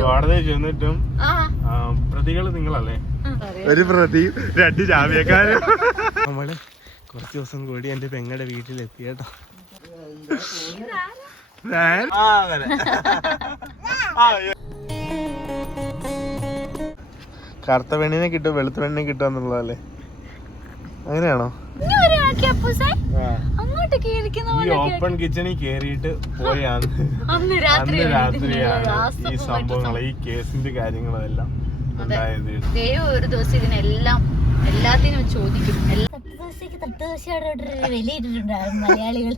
കോടതി ചെന്നിട്ടും പ്രതികള് നിങ്ങളല്ലേ? ഒരു പ്രതി, 2 ജാമ്യക്കാരും. നമ്മള് കുറച്ച് ദിവസം കൂടി എന്റെ പെങ്ങളുടെ വീട്ടിലെത്തി കേട്ടോ. കറുത്ത പെണ്ണിനെ കിട്ടും വെളുത്ത പെണ്ണിനെ കിട്ടുക എന്നുള്ളതല്ലേ? അങ്ങനെയാണോ? ഈ ഓപ്പൺ കിച്ചണിൽ കേറിയിട്ട് പോയാണ് അന്ന് രാത്രിയാണ് ഈ സംഭവങ്ങൾ, ഈ കേസിന്റെ കാര്യങ്ങളെല്ലാം ഉണ്ടായത്. ഒരു ദിവസം ഇതിനെല്ലാം എല്ലാത്തിനും ചോദിക്കും. മലയാളികൾ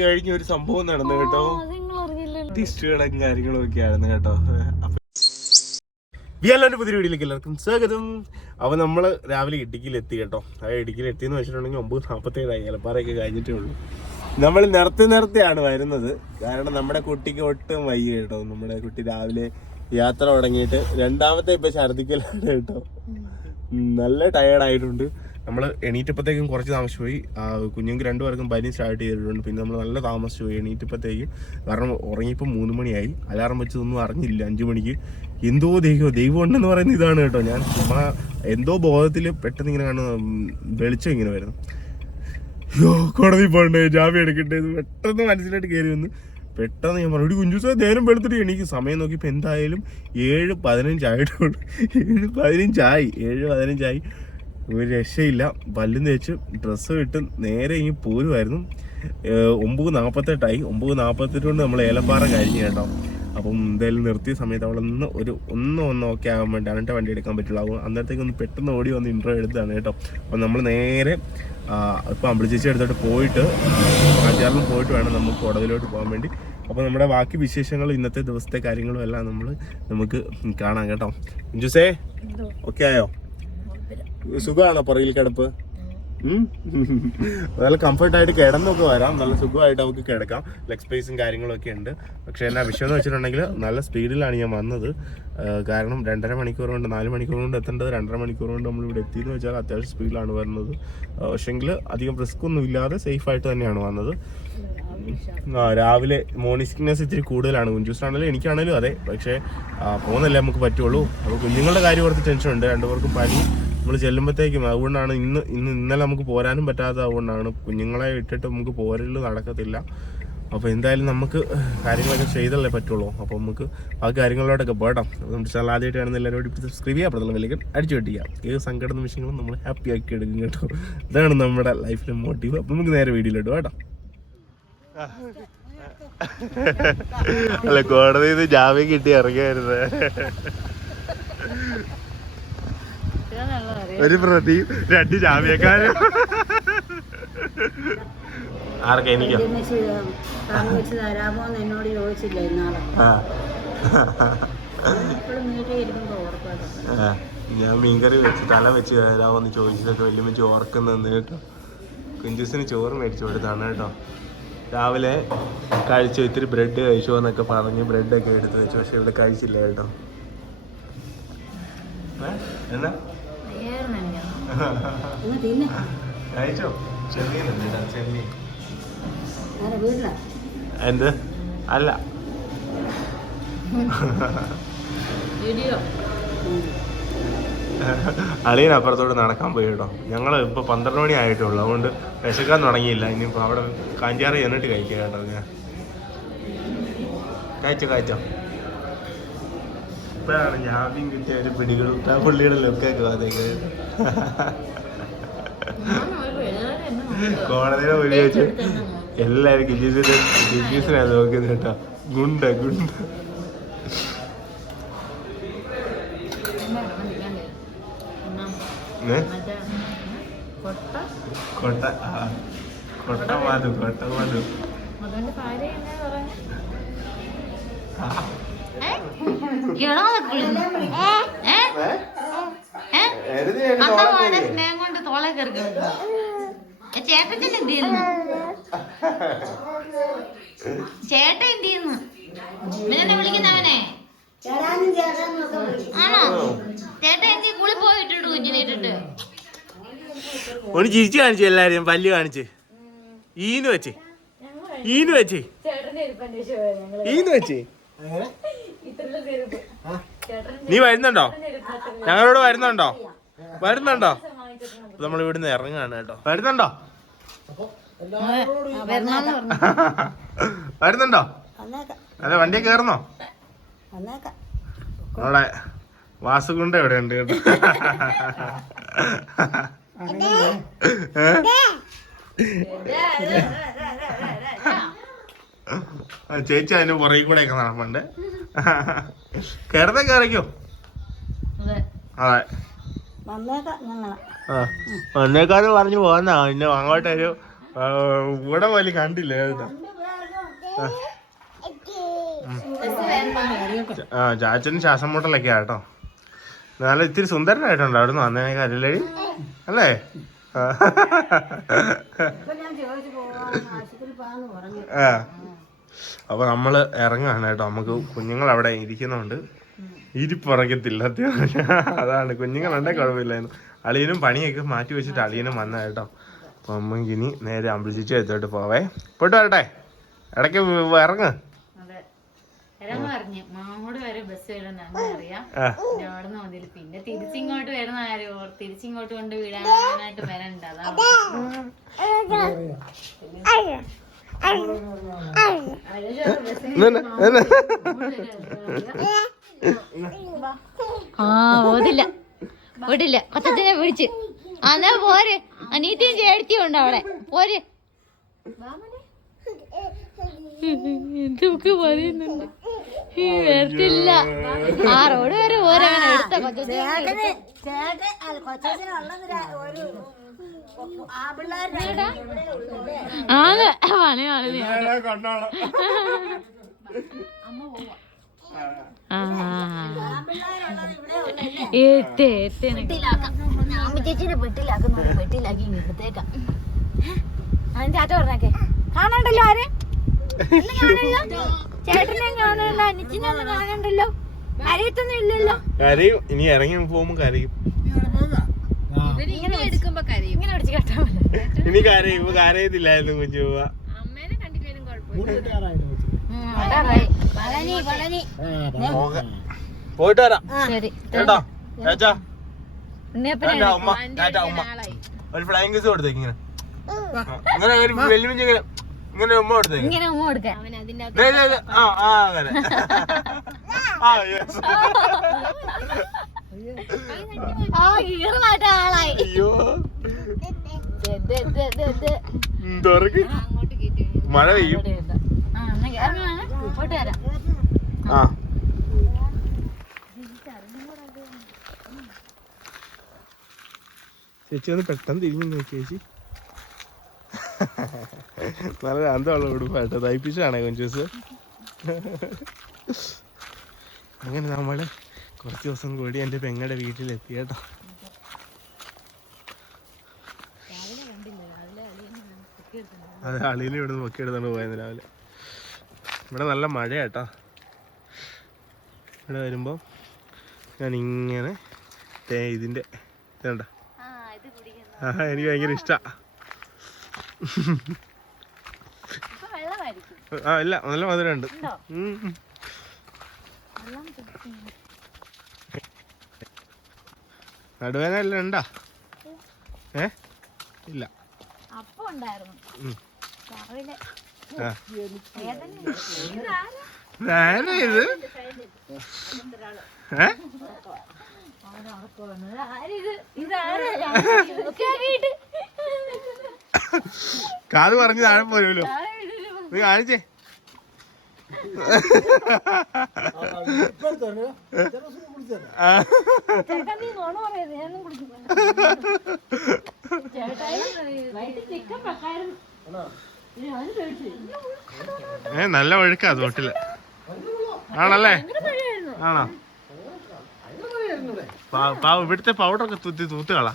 കഴിഞ്ഞ ഒരു സംഭവം നടന്നു കേട്ടോ. ടിസ്റ്റുകളും കാര്യങ്ങളും ഒക്കെ ആയിരുന്നു കേട്ടോ. പുതിയ വീഡിയോയിലേക്ക് എല്ലാവർക്കും സ്വാഗതം. അപ്പോൾ നമ്മൾ രാവിലെ ഇടുക്കിയിലെത്തി കേട്ടോ. ആ ഇടുക്കിയിലെത്തിയെന്ന് വെച്ചിട്ടുണ്ടെങ്കിൽ 9:47 അലപ്പാറയൊക്കെ കഴിഞ്ഞിട്ടേ ഉള്ളൂ. നമ്മൾ നിർത്തിയാണ് വരുന്നത്. കാരണം നമ്മുടെ കുട്ടിക്ക് ഒട്ടും വയ്യ കേട്ടോ. നമ്മുടെ കുട്ടി രാവിലെ യാത്ര തുടങ്ങിയിട്ട് രണ്ടാമത്തെ ഇപ്പം ഛർദ്ദിക്കലാണ് കേട്ടോ. നല്ല ടയേർഡായിട്ടുണ്ട്. നമ്മൾ എണീറ്റപ്പോഴത്തേക്കും കുറച്ച് താമസിച്ചുപോയി. കുഞ്ഞുങ്ങൾക്ക് 2 പേർക്കും പനി സ്റ്റാർട്ട് ചെയ്തിട്ടുണ്ട്. പിന്നെ നമ്മൾ നല്ല താമസിച്ചു പോയി എണീറ്റപ്പോഴത്തേക്കും. കാരണം ഉറങ്ങിയപ്പോൾ 3 മണിയായി. അലാറം വെച്ചതൊന്നും അറിഞ്ഞില്ല. 5 മണിക്ക് എന്തോ ദൈവം ഉണ്ടെന്ന് പറയുന്ന ഇതാണ് കേട്ടോ. ഞാൻ ചുമ്മാ എന്തോ ബോധത്തിൽ പെട്ടെന്ന് ഇങ്ങനെ കാണുന്ന വെളിച്ചം ഇങ്ങനെ വരുന്നു. കോടതി പോകണ്ടേ, ജാമ്യം എടുക്കട്ടെ, പെട്ടെന്ന് മനസ്സിലായിട്ട് കയറി വന്ന് പെട്ടെന്ന് ഞാൻ പറഞ്ഞു കുഞ്ചുസ നേരം വെളുത്തിട്ട് എനിക്ക് സമയം നോക്കിയപ്പോൾ എന്തായാലും 7:15 ആയിട്ടുള്ളൂ. 7:15 ഒരു രക്ഷയില്ല. പല്ലും തേച്ച് ഡ്രസ്സ് ഇട്ട് നേരെ ഇങ്ങനെ പോരുമായിരുന്നു. 9:48 9:48 കൊണ്ട് നമ്മൾ ഏലപ്പാറ കഴിഞ്ഞു കേട്ടോ. അപ്പം എന്തായാലും നിർത്തിയ സമയത്ത് ഒന്ന് ഓക്കെ ആകാൻ വേണ്ടി എന്നിട്ട് വണ്ടി എടുക്കാൻ പറ്റുള്ളൂ. അന്നേരത്തേക്ക് ഒന്ന് പെട്ടെന്ന് ഓടി വന്ന് ഇൻട്രോ എടുത്താണ് കേട്ടോ. അപ്പം നമ്മൾ നേരെ ഇപ്പം അമ്പിളിച്ചേച്ചി എടുത്തിട്ട് പോയിട്ട് അഞ്ചാറിലും പോയിട്ട് വേണം നമുക്ക് കോടതിയിലോട്ട് പോകാൻ വേണ്ടി. അപ്പോൾ നമ്മുടെ ബാക്കി വിശേഷങ്ങളും ഇന്നത്തെ ദിവസത്തെ കാര്യങ്ങളും എല്ലാം നമുക്ക് കാണാം കേട്ടോ. കുഞ്ചുസേ ഓക്കെ ആയോ? സുഖമാണോ പുറകിൽ കിടപ്പ്? നല്ല കംഫർട്ടായിട്ട് കിടന്നൊക്കെ വരാം. നല്ല സുഖമായിട്ട് നമുക്ക് കിടക്കാം. ലെഗ് സ്പേസും കാര്യങ്ങളൊക്കെ ഉണ്ട്. പക്ഷേ എന്നാ വിഷയം എന്ന് വെച്ചിട്ടുണ്ടെങ്കിൽ നല്ല സ്പീഡിലാണ് ഞാൻ വന്നത്. കാരണം 2.5 മണിക്കൂർ കൊണ്ട് 4 മണിക്കൂർ കൊണ്ട് എത്തേണ്ടത് 2.5 മണിക്കൂർ കൊണ്ട് നമ്മളിവിടെ എത്തിയെന്ന് വെച്ചാൽ അത്യാവശ്യം സ്പീഡിലാണ് വരുന്നത്. പക്ഷേങ്കിൽ അധികം റിസ്ക് ഒന്നും ഇല്ലാതെ സേഫായിട്ട് തന്നെയാണ് വന്നത്. രാവിലെ മോർണിംഗ് സിക്നെസ് ഇത്തിരി കൂടുതലാണ്. കുഞ്ചൂസിനാണെങ്കിലും എനിക്കാണെങ്കിലും അതെ. പക്ഷേ പോകുന്നല്ലേ നമുക്ക് പറ്റുള്ളൂ. അപ്പോൾ കുഞ്ഞുങ്ങളുടെ കാര്യം ഓർത്ത് ടെൻഷനുണ്ട്. 2 പേർക്കും പനി നമ്മൾ ചെല്ലുമ്പോഴത്തേക്കും. അതുകൊണ്ടാണ് ഇന്നലെ നമുക്ക് പോരാനും പറ്റാത്ത. അതുകൊണ്ടാണ് കുഞ്ഞുങ്ങളെ ഇട്ടിട്ട് നമുക്ക് പോരല് നടക്കത്തില്ല. അപ്പോൾ എന്തായാലും നമുക്ക് കാര്യങ്ങളൊക്കെ ചെയ്തല്ലേ പറ്റുള്ളൂ. അപ്പോൾ നമുക്ക് ആ കാര്യങ്ങളിലോട്ടൊക്കെ പോകണം. നമ്മുടെ ചാനൽ ആദ്യമായിട്ട് കാണുന്ന എല്ലാവരോടും സബ്സ്ക്രൈബ് ചെയ്യുക, അപ്പുറത്തുള്ള വിലക്ക് അടിച്ചു വെട്ടിക്കുക. ഏത് സങ്കട നിമിഷങ്ങളും നമ്മൾ ഹാപ്പി ആക്കി എടുക്കും കേട്ടോ. ഇതാണ് നമ്മുടെ ലൈഫിലെ മോട്ടീവ്. അപ്പോൾ നമുക്ക് നേരെ വീഡിയോയിലിട്ട് കേട്ടോ. അല്ല കോടതിയിൽ നിന്ന് ജാമ്യം കിട്ടി ഇറങ്ങിയായിരുന്നേ. ഒരു പ്രതി, 2 ജാമ്യക്കാരും. ആർക്കെ? എനിക്കോ? എന്നോട് ചോദിച്ചില്ല ഇന്നാളെ. ഞാൻ മീൻകറി വെച്ച് തല വെച്ച് തരാമോന്ന് ചോദിച്ചതൊക്കെ വലിയ വെച്ച് ഓർക്കുന്ന കേട്ടോ. കുഞ്ചൂസിന് ചോറ് മേടിച്ചു കൊടുത്താണ് കേട്ടോ. രാവിലെ കഴിച്ചു, ഇത്തിരി ബ്രെഡ് കഴിച്ചോ എന്നൊക്കെ പറഞ്ഞ് ബ്രെഡൊക്കെ എടുത്ത് വെച്ചു. പക്ഷെ ഇവിടെ കഴിച്ചില്ല കേട്ടോ. എന്നാ കഴിച്ചോ? എന്ത് അല്ല അളിയൻ അപ്പുറത്തോട്ട് നടക്കാൻ പോയി കേട്ടോ. ഞങ്ങൾ ഇപ്പോൾ 12 മണി ആയിട്ടുള്ളൂ. അതുകൊണ്ട് വിശക്കാൻ തുടങ്ങിയില്ല. ഇനിയിപ്പോൾ അവിടെ കാഞ്ചാറ് ചെന്നിട്ട് കഴിക്കുക കേട്ടോ. ഞാൻ കഴിച്ചോ. ഇപ്പോഴാണ് ജാമ്യം കിട്ടിയ ഒരു പിടികളും പുള്ളിയുടെ ലുക്കൊക്കെ അതേക്ക് കോടതിയുടെ മുന്നിൽ വെച്ച് എല്ലാവരും കിജീസിനാണ് നോക്കുന്നത് കേട്ടോ. ഗുണ്ട കൊട്ട സ്നേഹം കൊണ്ട് തോളെ കയറി ചേട്ടൻ എന്ത് ചെയ്യുന്നു? ചേട്ടൻ എന്ത് ചെയ്യുന്നു? നിന്നെ വിളിക്കുന്നവനെ ആണോ? ചേട്ടൻ എന്ത് കുളി പോയിട്ടുണ്ട് കുഞ്ഞിനെ ഇട്ടിട്ട്? ഒന്ന് ചിരിച്ചു കാണിച്ചു. എല്ലാരും പല്ല് കാണിച്ച് ഈന്ന് വെച്ചേ നീ വരുന്നുണ്ടോ? ഞങ്ങളോട് വരുന്നുണ്ടോ? നമ്മൾ ഇവിടുന്ന് ഇറങ്ങാണ് കേട്ടോ. വരുന്നുണ്ടോ? അല്ല വണ്ടിയെ കേറുന്നോ? നമ്മളെ വാസുകുണ്ട എവിടെ ഉണ്ട് കേട്ടോ. ചേച്ചി അതിന് പുറകെ കൂടെ ഒക്കെ നടപ്പുണ്ട്. കേറത്തെ കേറിക്കോ. അതെ വന്നേക്കാന്ന് പറഞ്ഞു പോന്നാ. പിന്നെ അങ്ങോട്ടൊരു ഇവിടെ പോലും കണ്ടില്ല കേട്ടോ. ചാച്ചന് ശ്വാസം മുട്ടലൊക്കെ കേട്ടോ. നല്ല ഇത്തിരി സുന്ദരനായിട്ടുണ്ട് അവിടുന്ന് വന്നേക്കാല്ലേ അല്ലേ? അപ്പൊ നമ്മള് ഇറങ്ങാണ് കേട്ടോ. നമുക്ക് കുഞ്ഞുങ്ങൾ അവിടെ ഇരിക്കുന്നുണ്ട്. ഇരിപ്പുറക്കത്തില്ല അത്യാവശ്യം. അതാണ് കുഞ്ഞുങ്ങളുണ്ടെ കുഴപ്പമില്ലായിരുന്നു. അളിയനും പണിയൊക്കെ മാറ്റി വെച്ചിട്ട് അളിയനും വന്ന കേട്ടോ. അപ്പൊ അമ്മക്ക് ഇനി നേരെ അമ്പലച്ചിട്ട് എടുത്തോട്ട് പോവേ. പോയിട്ട് വരട്ടെ. ഇടയ്ക്ക് ഇറങ്ങ്. പിന്നെ തിരിച്ചിങ്ങോട്ട് വരുന്ന ആരോ തിരിച്ചിങ്ങോട്ട് കൊണ്ട് വിടാനായിട്ട് വരണ്ട. ഓടില്ല ഓടില്ല കൊച്ചത്തിനെ പിടിച്ച്. എന്നാ പോര്. അനീത്തിയും ചേട്ടത്തിയും ഉണ്ട് അവിടെ. പോര്. എന്തൊക്കെ പറയുന്നുണ്ട്. വരത്തില്ല. ആ റോഡ് വരെ പോരാണ് എടുത്ത കൊച്ചത്തിന്. ആകെ മലയാളി ചേച്ചിനെ പെട്ടിലാക്കുന്നു. പെട്ടിലാക്കി ഇവിടത്തേക്കാം. അതിന്റെ ചാറ്റ പറഞ്ഞേക്കെ കാണണ്ടല്ലോ. ആരെ ചേട്ടനെ കാണണ്ടല്ലോ. അനിച്ചിനെ ഒന്നും കാണണ്ടല്ലോ. കരയത്തൊന്നും ഇല്ലല്ലോ. കരയും. ഇനി ഇറങ്ങി പോകുമ്പോ കരയും. ഇങ്ങനെ എടുക്കുമ്പോ കരയും. ഇങ്ങനെ പിടിച്ച് കേട്ടാ ഇനി കരയും. കരയത്തില്ലായിരുന്നു കുഞ്ഞു പോവാ. അമ്മേനെ കണ്ടില്ലേലും കുഴപ്പമില്ല. പോയിട്ട് വരാം. ശരി കേട്ടോ ചാച്ചാ. ഒരു ഫ്ലൈങ് കിസ് കൊടുത്തേക്ക്. ഇങ്ങനെ ഇങ്ങനെ ഒരു വെല്ലുവിളിച്ച് ഇങ്ങനെ ഇങ്ങനെ ഉമ്മ കൊടുത്തേക്ക്. ഇങ്ങനെ ഉമ്മ കൊടുക്കാൻ. അങ്ങനെ അയ്യോ മഴ പെയ്യും. ആ ചേച്ചി ഒന്ന് പെട്ടെന്ന് തിരിഞ്ഞു നോക്കി ചേച്ചി. നല്ല അന്തമുള്ള ഉടുപ്പാട്ടോ. തയ്പ്പിച്ചാണേ കൊഞ്ച് ദിവസം. അങ്ങനെ നമ്മള് കുറച്ച് ദിവസം കൂടി എൻ്റെ പെങ്ങളുടെ വീട്ടിലെത്തി കേട്ടോ. അതെ അളിയിൽ ഇവിടെ നിന്ന് പൊക്കി എടുത്തോണ്ട് പോയത് രാവിലെ. ഇവിടെ നല്ല മഴ കേട്ടോ. ഇവിടെ വരുമ്പോൾ ഞാൻ ഇങ്ങനെ ഇതിൻ്റെ ഇതുണ്ട. എനിക്ക് ഭയങ്കര ഇഷ്ടമാണ്. ഇല്ല നല്ല മധുരമുണ്ട്. നടുവേന എല്ലാം ഉണ്ടാ? ഇല്ല. ഞാനിത് കാത് പറഞ്ഞ് താഴെ പോരുമല്ലോ. നീ കാണിച്ചേ. നല്ല ഒഴുക്കാ തോട്ടില്. ആണല്ലേ? ആണോ? ഇവിടുത്തെ പൗഡറൊക്കെ തൂത്തുകളാ.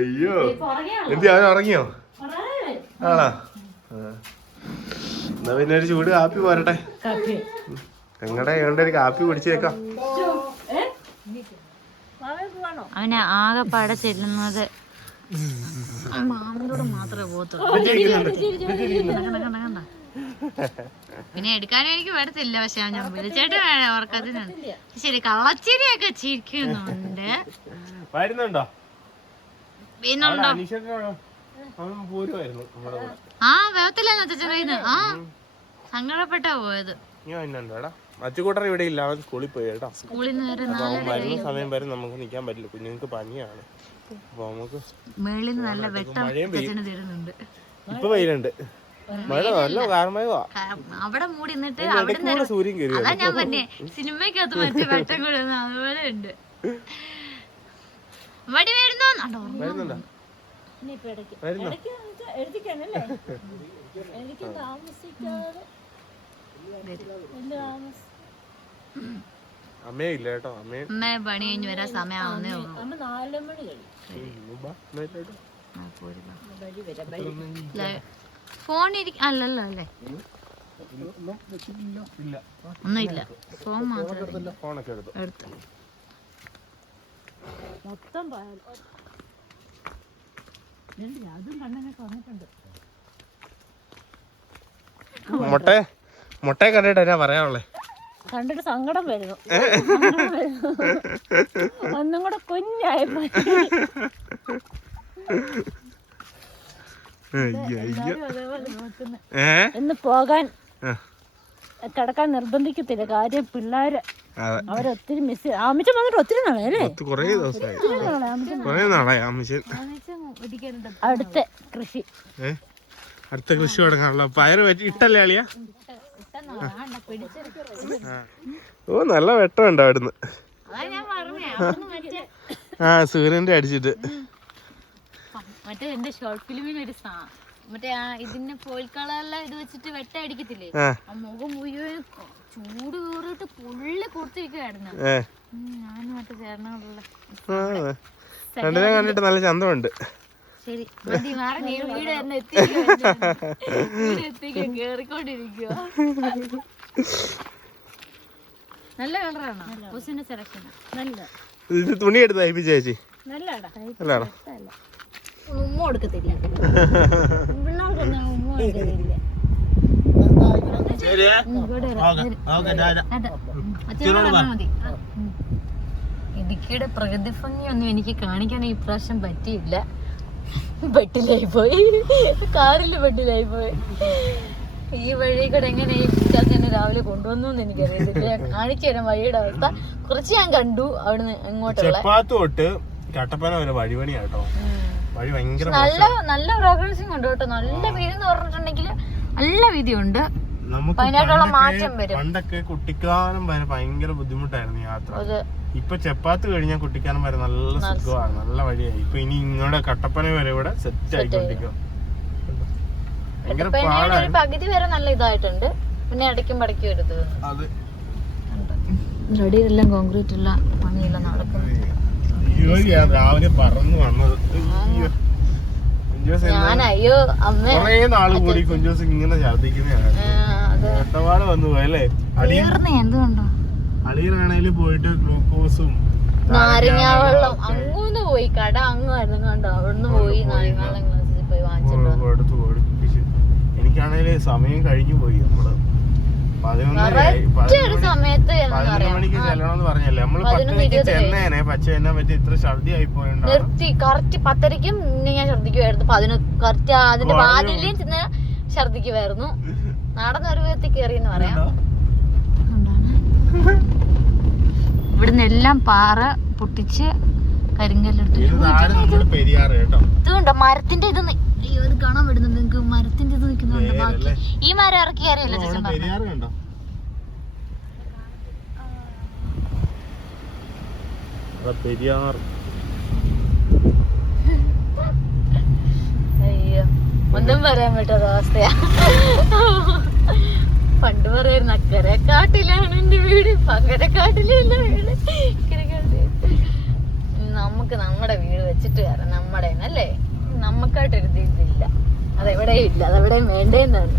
അയ്യോ എന്തി അവൻ ഉറങ്ങിയോ? ആണോ? എന്നാ പിന്നെ ഒരു ചൂട് കാപ്പി പോരട്ടെ. ഞങ്ങളുടെ ഞങ്ങളുടെ ഒരു കാപ്പി കുടിച്ചേക്കാം. അവന് ആകെപ്പാടെ ചെല്ലുന്നത് മാമനോട് മാത്രമേ പോകത്തുള്ളൂ. പിന്നെ എടുക്കാനും എനിക്ക് പറ്റത്തില്ല. പക്ഷെ ഞാൻ വിളിച്ചിട്ട് ഓർക്കത്തിനുണ്ട്. ശരി, കള്ളച്ചിരിയൊക്കെ ചിരിക്കുന്നുണ്ട്. വരുന്നുണ്ടോ? പിന്നുണ്ടോ? ആ വേഗത്തില്ലാന്ന് അച്ഛൻ. ആ സങ്കടപ്പെട്ടാ പോയത്. അച്ചുകൂട്ടർ ഇവിടെ ഇല്ല, അവൻ സ്കൂളിൽ പോയി കേട്ടോ. സ്കൂളിൽ നിന്ന് വരുന്ന സമയം വരെ നമുക്ക് നിക്കാൻ പറ്റില്ല, കുഞ്ഞുങ്ങൾക്ക് പനിയാണ്. അപ്പൊ നമുക്ക് മേളിൽ നിന്ന് നല്ല വെട്ടം തരുന്നുണ്ട്. ഇപ്പൊ വെയിലുണ്ട്, മഴ നല്ല കാർമേഘമാ. അവിടെ മൂടി നിന്നിട്ട് അവിടെ സൂര്യൻ കയറി. അതാ ഞാൻ പറഞ്ഞേ സിനിമക്കകത്ത് മറ്റേ വെട്ടം കൊടുക്കുന്ന അതുപോലെ ഉണ്ട്. വടി വരുന്നുണ്ടോ? വരുന്നുണ്ടോ? അമ്മേ ഇല്ല കേട്ടോ. അമ്മ പണി കഴിഞ്ഞ് വരാൻ സമയമാവുന്നേ ഉള്ളൂ. ഫോൺ അല്ലല്ലോ അല്ലേ? ഒന്നുമില്ല, ഫോൺ മാത്രമേ ഫോണൊക്കെ എടുത്തു. മൊത്തം മുട്ടയെ കണ്ടിട്ട് എന്നാ പറയാനുള്ളേ? കണ്ടിട്ട് സങ്കടം വരുന്നു. ഒന്നും കൂടെ കുഞ്ഞായപ്പോ ഇന്ന് പോകാൻ കിടക്കാൻ നിർബന്ധിക്കത്തില്ല. കാര്യം പിള്ളേര് അവരൊത്തിരി മിസ്. ആമിച്ചൻ വന്നിട്ട് ഒത്തിരി നാളെ അല്ലേ? അടുത്ത കൃഷി തുടങ്ങാനുള്ള പയറ് പറ്റി ഇട്ടല്ലേ അളിയാ? ഓ നല്ല വെട്ടമുണ്ട് അവിടുന്ന്. സൂര്യന്റെ അടിച്ചിട്ട്. മറ്റേ എന്റെ ഷോർട്ട് ഫിലിമിൽ ഒരു മറ്റേ ഇതിന്റെ ഫോയിൽ കളറെല്ലാം ഇത് വെച്ചിട്ട് വെട്ട അടിക്കത്തില്ലേ, ആ മുഖം മുഴുവൻ ചൂട് കയറിയിട്ട് പുള്ളി കൊടുത്തിരിക്കുവായിരുന്നു. ഞാൻ മറ്റേ ചേർന്നുള്ള രണ്ടിനെ കണ്ടിട്ട് നല്ല ചന്തമുണ്ട്. ശരി മതി, മാറി വീട് തന്നെ എത്തിക്കാൻ കേറിക്കൊണ്ടിരിക്കുക. നല്ല കളറാണോ? കൊച്ചിന്റെ സെലക്ഷൻ നല്ല. ഇത് തുണി എടുത്ത് തയ്പ്പിച്ച ചേച്ചി? നല്ലതാ. ഉമ്മ കൊടുക്കത്തില്ല പിള്ളേർക്കൊന്നും, ഉമ്മ കൊടുക്കത്തില്ല. മതി. ഇടുക്കിയുടെ പ്രകൃതി ഭംഗിയൊന്നും എനിക്ക് കാണിക്കാൻ ഈ പ്രാവശ്യം പറ്റിയില്ല. ബെട്ടിലായി പോയി, കാറിൽ ബെട്ടിലായി പോയി. ഈ വഴി കൂടെ എങ്ങനെ ഈ തന്നെ രാവിലെ കൊണ്ടുവന്നു എന്ന് എനിക്കറിയത്തില്ല. ഞാൻ കാണിച്ചു തരാം വഴിയുടെ അവസ്ഥ. കുറച്ച് ഞാൻ കണ്ടു അവിടുന്ന് ഇങ്ങോട്ടുള്ള കട്ടപ്പന വരെ വഴിപണിയാട്ടോ. വഴി ഭയങ്കര നല്ല നല്ല പ്രോഗ്രസിംഗ് ഉണ്ട് കേട്ടോ. നല്ല വീതി എന്ന് പറഞ്ഞിട്ടുണ്ടെങ്കിൽ നല്ല വീതിയുണ്ട്. അതിനായിട്ടുള്ള മാറ്റം വരും. പണ്ടൊക്കെ കുട്ടിക്കാനം വരെ ഭയങ്കര ബുദ്ധിമുട്ടായിരുന്നു യാത്ര. ഇപ്പൊ ചെപ്പാത്ത് കഴിഞ്ഞാൽ കുട്ടിക്കാനം വരെ നല്ല സുഖമാണ്, നല്ല വഴിയായി. ഇപ്പൊ ഇനി ഇങ്ങോട്ട് കട്ടപ്പന വരെ ഇവിടെ സെറ്റ് ആയിക്കൊണ്ടിരിക്കും. പകുതി വരെ നല്ല ഇതായിട്ടുണ്ട്. പിന്നെ ഇടയ്ക്കും പടയ്ക്കും എടുത്ത് റെഡിയെല്ലാം കോൺക്രീറ്റ് എല്ലാം പണിയെല്ലാം നടക്കുന്നു. രാവിലെ പറന്നു വന്നത്. ഞാൻ അയ്യോ അമ്മ കൊറേ നാള് കൂടി കുഞ്ചോസ് ഇങ്ങനെ ഛർദിക്കുന്നതാണ് വന്നു പോയല്ലേ? എന്തുകൊണ്ടോ അളിയറാണേലും പോയിട്ട് ഗ്ലൂക്കോസും നാരങ്ങ വെള്ളം അങ്ങോന്ന് പോയി. കട അങ്ങായിരുന്നു കണ്ടോ, അവിടുന്ന് പോയി നാരങ്ങ വെള്ളം ഗ്ലാസ്സിൽ പോയി വാങ്ങിച്ചിട്ട് കൊടുപ്പിച്ചു. എനിക്കാണേല് സമയം കഴിഞ്ഞു പോയി. നമ്മള് 11 മണിക്ക് ചെല്ലണമെന്ന് പറഞ്ഞല്ലേ? നമ്മള് 10 മണിക്ക് ചെന്നേനെ. പക്ഷെ എന്നെ പറ്റി ഇത്ര ഛർദി ആയി പോയിട്ടുണ്ട്. നിർത്തി കറക്റ്റ് 10:30ക്കും ഞാൻ ഛർദിക്കുമായിരുന്നു. കറക്റ്റ് അതിന്റെ വാതിലും ചെന്ന് ഛർദിക്കുമായിരുന്നു. നടന്നൊരു വിധത്തിൽ കയറിയെന്ന് പറയാം. ഇവിടുന്ന് എല്ലാം പാറ പൊട്ടിച്ച് കരിങ്കല്ലെടുത്ത് ഇതുണ്ടോ മരത്തിന്റെ ഇത് കാണാൻ വിടുന്നുണ്ട്. നിങ്ങക്ക് മരത്തിന്റെ ഇത് നിൽക്കുന്നുണ്ട്. ബാക്കി ഈ മരം ഇറക്കി അറിയില്ല ചേച്ചൻ പറഞ്ഞു. അയ്യോ ഒന്നും പറയാൻ പറ്റാത്ത അവസ്ഥയാ. പണ്ട് പറയായിരുന്നു അക്കരെ കാട്ടിലാണ് എന്റെ വീട്, പകര കാട്ടിലല്ല വീട്. നമുക്ക് നമ്മുടെ വീട് വെച്ചിട്ട് കയറാം. നമ്മുടെ അല്ലേ, നമുക്കായിട്ടൊരു ഇതില്ല. അതെവിടെയും ഇല്ല, അതെവിടെയും വേണ്ടേന്നാണ്.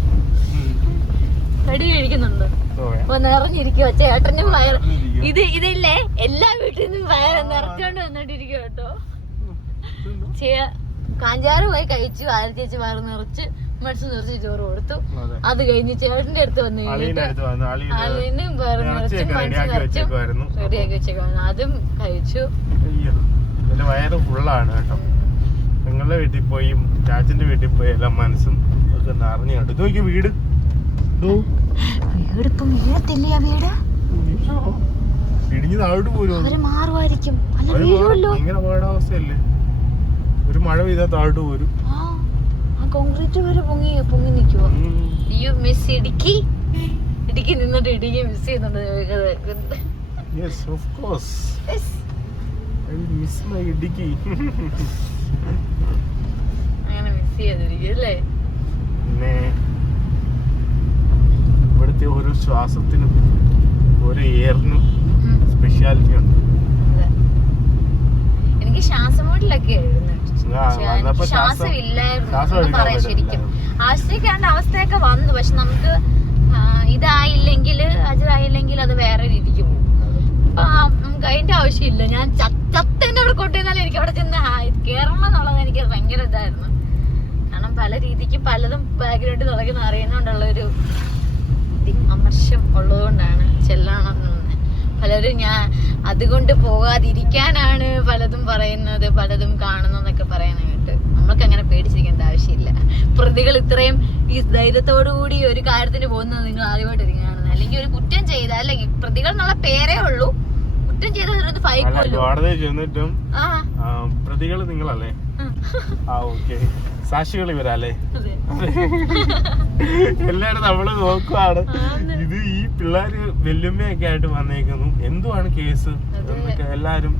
കടി കഴിക്കുന്നുണ്ട്. നിറഞ്ഞിരിക്കുവോ ചേട്ടനും വയറ്. ഇതില്ലേ എല്ലാ വീട്ടിൽ നിന്നും വയറ് നിറച്ചോണ്ട് വന്നോണ്ടിരിക്കും കേട്ടോ. കാഞ്ചാറ് പോയി കഴിച്ചു. ആര് ചേച്ചി വയറ് നിറച്ച് മനസ്സ് നിറച്ച് ചോറ് കൊടുത്തു. അത് കഴിഞ്ഞ് ചേട്ടന്റെ അടുത്ത് വന്നു കഴിഞ്ഞിട്ട് അതിന് വയറ് നിറച്ചും മനസ്സ് നിറച്ചും റെഡിയാക്കി വെച്ചേക്കാണ്. അതും കഴിച്ചു. വയറ് ഫുള്ളാണ് കേട്ടോ. നിങ്ങളുടെ വീട്ടിൽ പോയി ചാച്ചന്റെ വീട്ടിൽ പോയി എല്ലാം മനസ്സും ഒക്കെ നിറഞ്ഞു കണ്ടു. നോക്കി വീട് വീടിപ്പം വീഴത്തില്ല. വീട് ഇടിഞ്ഞ് താഴോട്ട് പോലും അവര് മാറുമായിരിക്കും. അല്ല വീഴുമല്ലോ. ഭയങ്കര അപകടാവസ്ഥയല്ലേ. ഒരു മഴ പെയ്താൽ താഴോട്ട് പോരും. ആ കോൺക്രീറ്റ് വരെ പൊങ്ങി നിൽക്കുവോ. You miss Idukki. ഇടുക്കി നിന്നിട്ട് ഇടുക്കി മിസ് ചെയ്യുന്നുണ്ട്. Yes, of course. Yes. I miss my Idukki. അങ്ങനെ മിസ് ചെയ്തിരിക്കും അല്ലേ. പിന്നെ ഇവിടുത്തെ ഓരോ ശ്വാസത്തിനും ഓരോ എയറിനും സ്പെഷ്യാലിറ്റി ഉണ്ട്. എനിക്ക് ശ്വാസമുട്ടിലൊക്കെ ശ്വാസം ഇല്ലായിരുന്നു പറയാം ശരിക്കും. ആശ്രയിക്കേണ്ട അവസ്ഥയൊക്കെ വന്നു. പക്ഷെ നമുക്ക് ഇതായില്ലെങ്കിൽ അജറായില്ലെങ്കിൽ അത് വേറെ രീതിക്ക് പോകും. അപ്പൊ നമുക്ക് അതിന്റെ ആവശ്യമില്ല. ഞാൻ ചത്തന്നെ അവിടെ കൊണ്ടുവന്നാലും എനിക്ക് അവിടെ ചെന്ന് കേറണം എന്നുള്ളത് എനിക്ക് ഭയങ്കര ഇതായിരുന്നു. കാരണം പല രീതിക്ക് പലതും ബാക്ക്ഗ്രൗണ്ടിൽ നടക്കുന്ന അറിയുന്നോണ്ടുള്ള ഒരു അമർഷം ഉള്ളതുകൊണ്ടാണ് ചെല്ലണമെന്ന്. പലരും ഞാൻ അതുകൊണ്ട് പോകാതിരിക്കാനാണ് പലതും പറയുന്നത്, പലതും കാണുന്നതൊക്കെ പറയാനായിട്ട്. നമ്മൾക്ക് അങ്ങനെ പേടിച്ചിരിക്കേണ്ട ആവശ്യമില്ല. പ്രതികൾ ഇത്രയും ഈ ധൈര്യത്തോടു കൂടി ഒരു കാര്യത്തിന് പോകുന്നത് നിങ്ങൾ ആദ്യമായിട്ടായിരിക്കും കാണുന്നത്. അല്ലെങ്കിൽ ഒരു കുറ്റം ചെയ്താൽ, അല്ലെങ്കിൽ പ്രതികൾ എന്നുള്ള പേരേ ഉള്ളൂ, കുറ്റം ചെയ്ത ചെന്നിട്ടും പ്രതികൾ നിങ്ങളല്ലേ? സാക്ഷികൾ ഇവരല്ലേ? എല്ലാരും നമ്മള് നോക്കുവാണ്. ഇത് ഈ പിള്ളേര് വെല്ലുമ്മയൊക്കെ ആയിട്ട് വന്നേക്കുന്നു. എന്തുവാണ് കേസ് എന്നൊക്കെ എല്ലാരും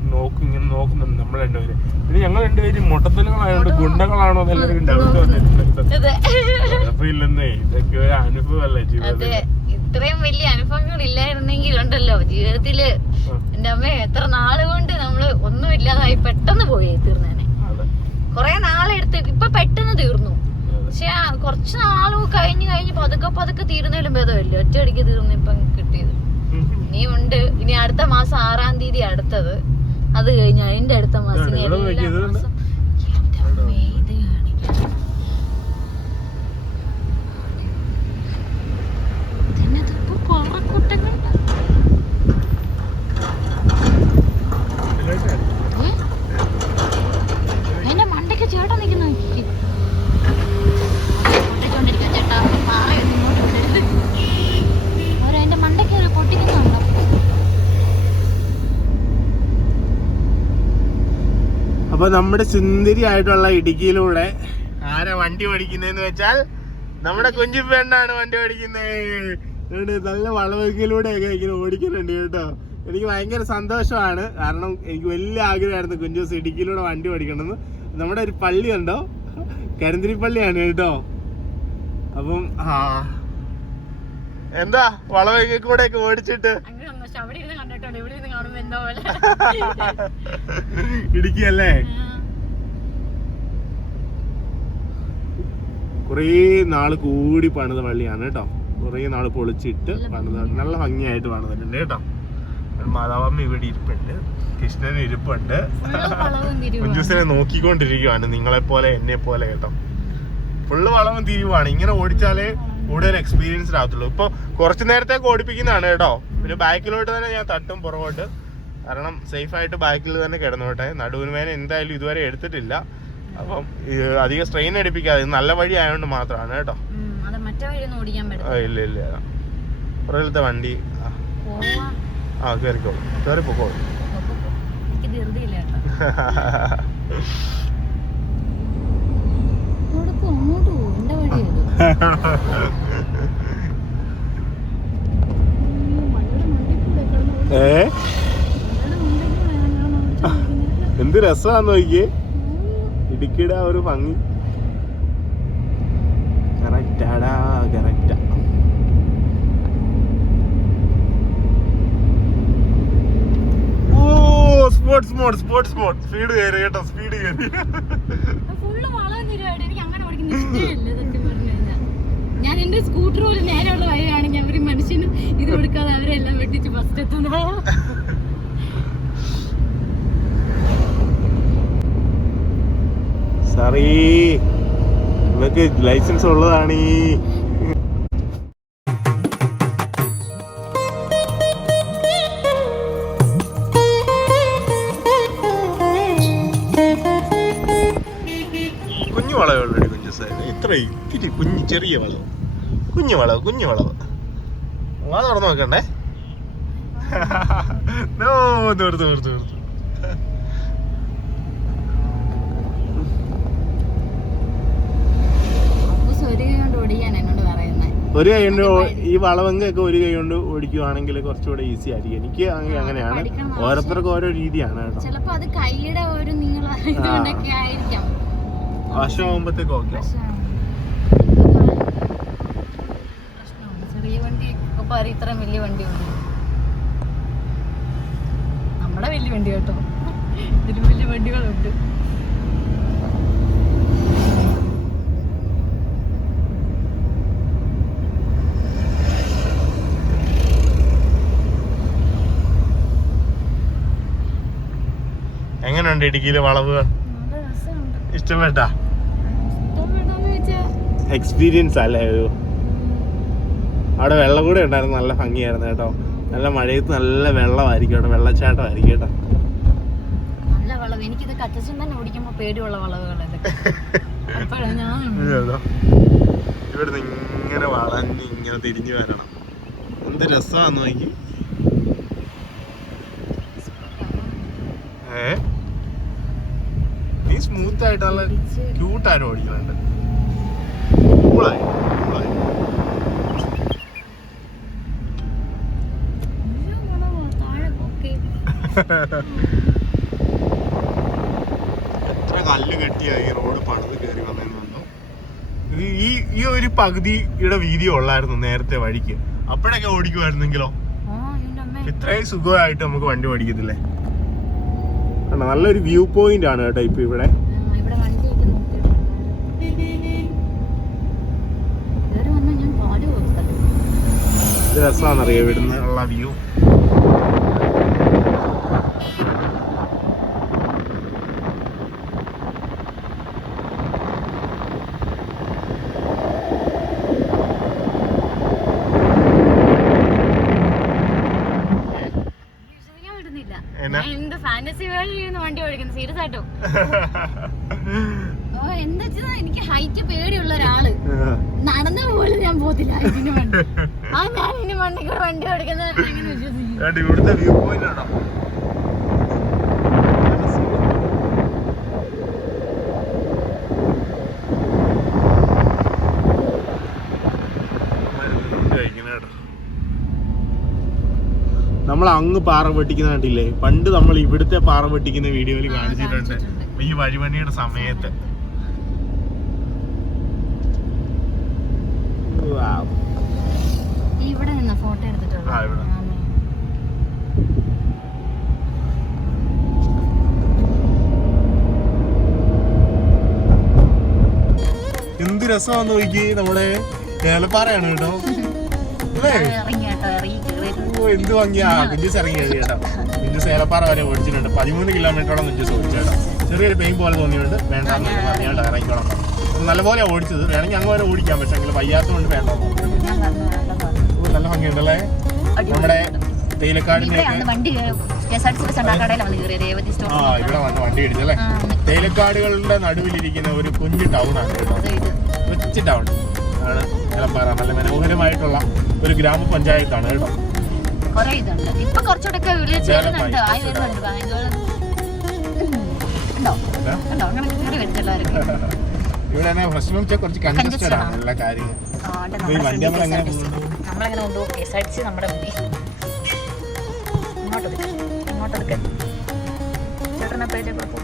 ഇങ്ങനെ നോക്കുന്നുണ്ട്. നമ്മൾ രണ്ടുപേരും ഇത് ഞങ്ങൾ രണ്ടുപേരും മൊട്ടത്തലുകളായോണ്ട് ഗുണ്ടകളാണോ എന്നെല്ലാവരും ഡൗട്ട് വന്നിട്ടുണ്ട്. അപ്പൊ ഇല്ലെന്നേ, ഇതൊക്കെ ഒരു അനുഭവമല്ലേ ജീവിതത്തിൽ. ഇത്രയും വലിയ അനുഭവങ്ങൾ ഇല്ലായിരുന്നെങ്കിൽ ഉണ്ടല്ലോ ജീവിതത്തില് എന്റെ അമ്മ എത്ര നാള് കൊണ്ട് നമ്മള് ഒന്നുമില്ലാതായി പെട്ടെന്ന് പോയി തീർന്നേനെ. കൊറേ നാളെടുത്ത് ഇപ്പൊ പെട്ടെന്ന് തീർന്നു. പക്ഷെ കുറച്ച് നാളും കഴിഞ്ഞ് പതുക്കെ തീരുന്നതിലും ഭേദമല്ലേ ഒറ്റയടിക്ക് തീർന്നു ഇപ്പം കിട്ടിയത്. ഇനിയുണ്ട്. ഇനി അടുത്ത മാസം 6-ാം തീയതി അടുത്തത്. അത് കഴിഞ്ഞ അതിന്റെ അടുത്ത മാസം എന്റെ മണ്ടയ്ക്ക് ചേട്ടാ നിൽക്കുന്ന ചേട്ടാ അവരെന്റെ മണ്ടയ്ക്ക് പൊട്ടിക്കുന്നുണ്ടോ? അപ്പൊ നമ്മുടെ സുന്ദരി ആയിട്ടുള്ള ഇടുക്കിയിലൂടെ ആരാ വണ്ടി ഓടിക്കുന്നതെന്ന് വെച്ചാൽ നമ്മുടെ കുഞ്ചു പെണ്ണാണ് വണ്ടി ഓടിക്കുന്നത്. നല്ല വളവക്കിലൂടെയൊക്കെ ഇങ്ങനെ ഓടിക്കുന്നുണ്ട് കേട്ടോ. എനിക്ക് ഭയങ്കര സന്തോഷമാണ്. കാരണം എനിക്ക് വലിയ ആഗ്രഹമായിരുന്നു കുഞ്ചൂസ് ഇടുക്കിയിലൂടെ വണ്ടി ഓടിക്കണമെന്ന്. നമ്മുടെ ഒരു പള്ളി ഉണ്ടോ, കരിന്തിരി പള്ളിയാണ് കേട്ടോ. അപ്പം എന്താ വളവൊക്കെ കൂടെ ഒക്കെ ഓടിച്ചിട്ട് ഇടുക്കിയല്ലേ? കുറേ നാള് കൂടി പണിത പള്ളിയാണ് കേട്ടോ. കുറേ നാള് പൊളിച്ചിട്ട് പണിത, നല്ല ഭംഗിയായിട്ട് പണിതിട്ടുണ്ട് കേട്ടോ. മാതാവമ്മ ഇവിടെ ഇരിപ്പുണ്ട്, കൃഷ്ണൻ ഇരിപ്പുണ്ട്. കുഞ്ചൂസിനെ നോക്കിക്കൊണ്ടിരിക്കുവാണ്, നിങ്ങളെ പോലെ എന്നെ പോലെ കേട്ടോ. ഫുള്ള് വളവും തിരിവാണ്. ഇങ്ങനെ ഓടിച്ചാലേ കൂടുതൽ എക്സ്പീരിയൻസ്ഡ് ആകത്തുള്ളൂ. ഇപ്പൊ കുറച്ചു നേരത്തേക്ക് ഓടിപ്പിക്കുന്നതാണ് കേട്ടോ. പിന്നെ ബാക്കിലോട്ട് തന്നെ ഞാൻ തട്ടും പുറകോട്ട്. കാരണം സേഫ് ആയിട്ട് ബാക്കിൽ തന്നെ കിടന്നോട്ടെ. നടുവിന് വേന എന്തായാലും ഇതുവരെ എടുത്തിട്ടില്ല. അപ്പം അധികം സ്ട്രെയിൻ എടുപ്പിക്കാതെ, നല്ല വഴി ആയതുകൊണ്ട് മാത്രമാണ് കേട്ടോ. ഇല്ല പുറകിലത്തെ വണ്ടി കയറിക്കോളൂ, കയറി പോക്കോളൂ. എന്ത് രസമാന്ന് നോക്കിയേ ഇടുക്കിയുടെ ആ ഒരു ഭംഗി. കറക്റ്റാടാ, കറക്റ്റാ. സ്പോർട്സ് മോഡ് സ്പീഡ് കയറി കേട്ടോ, സ്പീഡ് കയറി. ഞാൻ എന്റെ സ്കൂട്ടർ പോലും നേരെയുള്ള വഴിയാണ് ഞാൻ സോറി, നിങ്ങൾക്ക് ലൈസൻസ് ഉള്ളതാണ്. കുഞ്ഞു വളവുള്ളടി കുഞ്ഞു സാർ, ഇത്ര ഇത്തിരി കുഞ്ഞു ചെറിയ വളവ്, കുഞ്ഞു വളവ്. ആ തുറന്നു നോക്കണ്ടേ? തീർത്തു. ഒരു കൈ കൊണ്ട് ഈ വളവെങ്കൊക്കെ ഒരു കൈ കൊണ്ട് ഓടിക്കുവാണെങ്കിൽ കുറച്ചുകൂടെ ഈസി ആയിരിക്കും. എനിക്ക് അങ്ങനെയാണ്, ഓരോരുത്തർക്കും ഓരോ രീതിയാണ് കേട്ടോ. ചിലപ്പോ അത് കൈയുടെ ഒരു നീളമൊക്കെ ആയിരിക്കാം. വർഷമാകുമ്പോഴത്തേക്ക് ഓക്കെ. ചെറിയ വണ്ടി ഇത്രയും വലിയ വണ്ടി ഉണ്ട്. നമ്മുടെ വലിയ വണ്ടി കേട്ടോ, ഇതിലും വലിയ വണ്ടികളുണ്ട്. എങ്ങനെയുണ്ട് ഇടുക്കിയിലെ വളവ്? ഇഷ്ടപ്പെട്ടാ? എക്സ്പീരിയൻസ് അല്ലേ? അവിടെ വെള്ളം കൂടെ ഉണ്ടായിരുന്നു, നല്ല ഭംഗിയായിരുന്നു കേട്ടോ. നല്ല മഴയത്ത് നല്ല വെള്ളമായിരിക്കും കേട്ടോ, വെള്ളച്ചാട്ടമായിരിക്കും കേട്ടോ. നല്ല വളവ്. എനിക്കിതൊക്കെ അച്ഛൻ തന്നെ ഓടിക്കുമ്പോ പേടിയുള്ള വളവുകൾ. ഇവിടുന്ന് ഇങ്ങനെ വളഞ്ഞ് ഇങ്ങനെ തിരിഞ്ഞു വരണം. എന്ത് രസമാന്ന് നോക്കി. നീ സ്മൂത്ത് ആയിട്ട് നല്ല ക്യൂട്ടായിട്ട് ഓടിക്കുന്നുണ്ട്. കൂളായി. എത്ര കല്ല് കെട്ടിയാ ഈ റോഡ് പണിത് കയറി വന്നെന്നുണ്ടോ? ഈ ഒരു പകുതിയുടെ വീതി ഉള്ളായിരുന്നു നേരത്തെ വഴിക്ക്. അപ്പോഴൊക്കെ ഓടിക്കുമായിരുന്നെങ്കിലോ ഇത്രയും സുഖമായിട്ട് നമുക്ക് വണ്ടി ഓടിക്കത്തില്ലേ? നല്ലൊരു വ്യൂ പോയിന്റ് ആണ് കേട്ടോ ഇപ്പൊ ഇവിടെ. ഇത് രസമാണെന്നറിയോ ഇവിടുന്ന് ഉള്ള വ്യൂ? വണ്ടി ഓടിക്കുന്നത് സീരിയസ് ആയിട്ടോ. എന്താ വെച്ചാ എനിക്ക് ഹൈറ്റ് പേടിയുള്ള ഒരാള് നടന്ന പോലെ ഞാൻ പോത്തില്ല. ഞാൻ ഇനി വണ്ടിക്ക് വണ്ടി ഓടിക്കുന്നത് എങ്ങനെ വിശ്വസിക്കും? ഇവിടുത്തെ വ്യൂ പോയിന്റ് ആണോ? നമ്മൾ അങ്ങ് പാറ വെട്ടിക്കുന്ന കണ്ടില്ലേ? പണ്ട് നമ്മൾ ഇവിടുത്തെ പാറ വെട്ടിക്കുന്ന വീഡിയോയിൽ കാണിച്ചിട്ടുണ്ട്, ഈ വഴിപണിയുടെ സമയത്ത്. ഇവിടെ നിന്ന് ഫോട്ടോ എടുത്തിട്ടുണ്ട്. എന്ത് രസമാന്ന് നോക്കി. നമ്മുടെ ഏലപ്പാറയാണ് കേട്ടോ അല്ലേ? എന്ത് ഭംഗിയാ. കുഞ്ചൂസ് ഇറങ്ങിയത് കേട്ടോ. കുഞ്ചൂസ് ഏലപ്പാറ വരെ ഓടിച്ചിട്ടുണ്ട്. 13 കിലോമീറ്ററോളം കുഞ്ചൂസ് ഓടിച്ചു കേട്ടോ. ചെറിയൊരു പെയിൻ പോലെ തോന്നിയുണ്ട്. വേണ്ടെന്ന് പറഞ്ഞാണ്ട് ഇറങ്ങിക്കോളാം. നല്ലപോലെ ഓടിച്ചത്. വേണമെങ്കിൽ അങ്ങ് വരെ ഓടിക്കാൻ, പക്ഷെ എങ്കിലും വയ്യാത്തതുകൊണ്ട് വേണ്ട. നല്ല ഭംഗിയുണ്ടല്ലേ? നമ്മുടെ തേയിലക്കാടിലേക്ക് ഇവിടെ വന്ന് വണ്ടി ഇടിച്ചല്ലേ? തേയിലക്കാടുകളുടെ നടുവിലിരിക്കുന്ന ഒരു കുഞ്ഞു ടൗൺ ആണ് കേട്ടോ. കൊച്ചു ടൗൺ ആണ് ഏലപ്പാറ. നല്ല മനോഹരമായിട്ടുള്ള ഒരു ഗ്രാമപഞ്ചായത്താണ് കേട്ടോ. ഇവിടെ തന്നെ പ്രശ്നം വെച്ചാൽ കുറച്ച് കൺജസ്റ്റഡ് ആണ് എല്ലാ കാര്യങ്ങളും. വണ്ടി നമ്മളെങ്ങനെ കൊണ്ടുപോകും? KSRTC നമ്മുടെ ഇങ്ങോട്ടൊക്കെ ചേട്ടനെ പേര് കൊടുക്കും.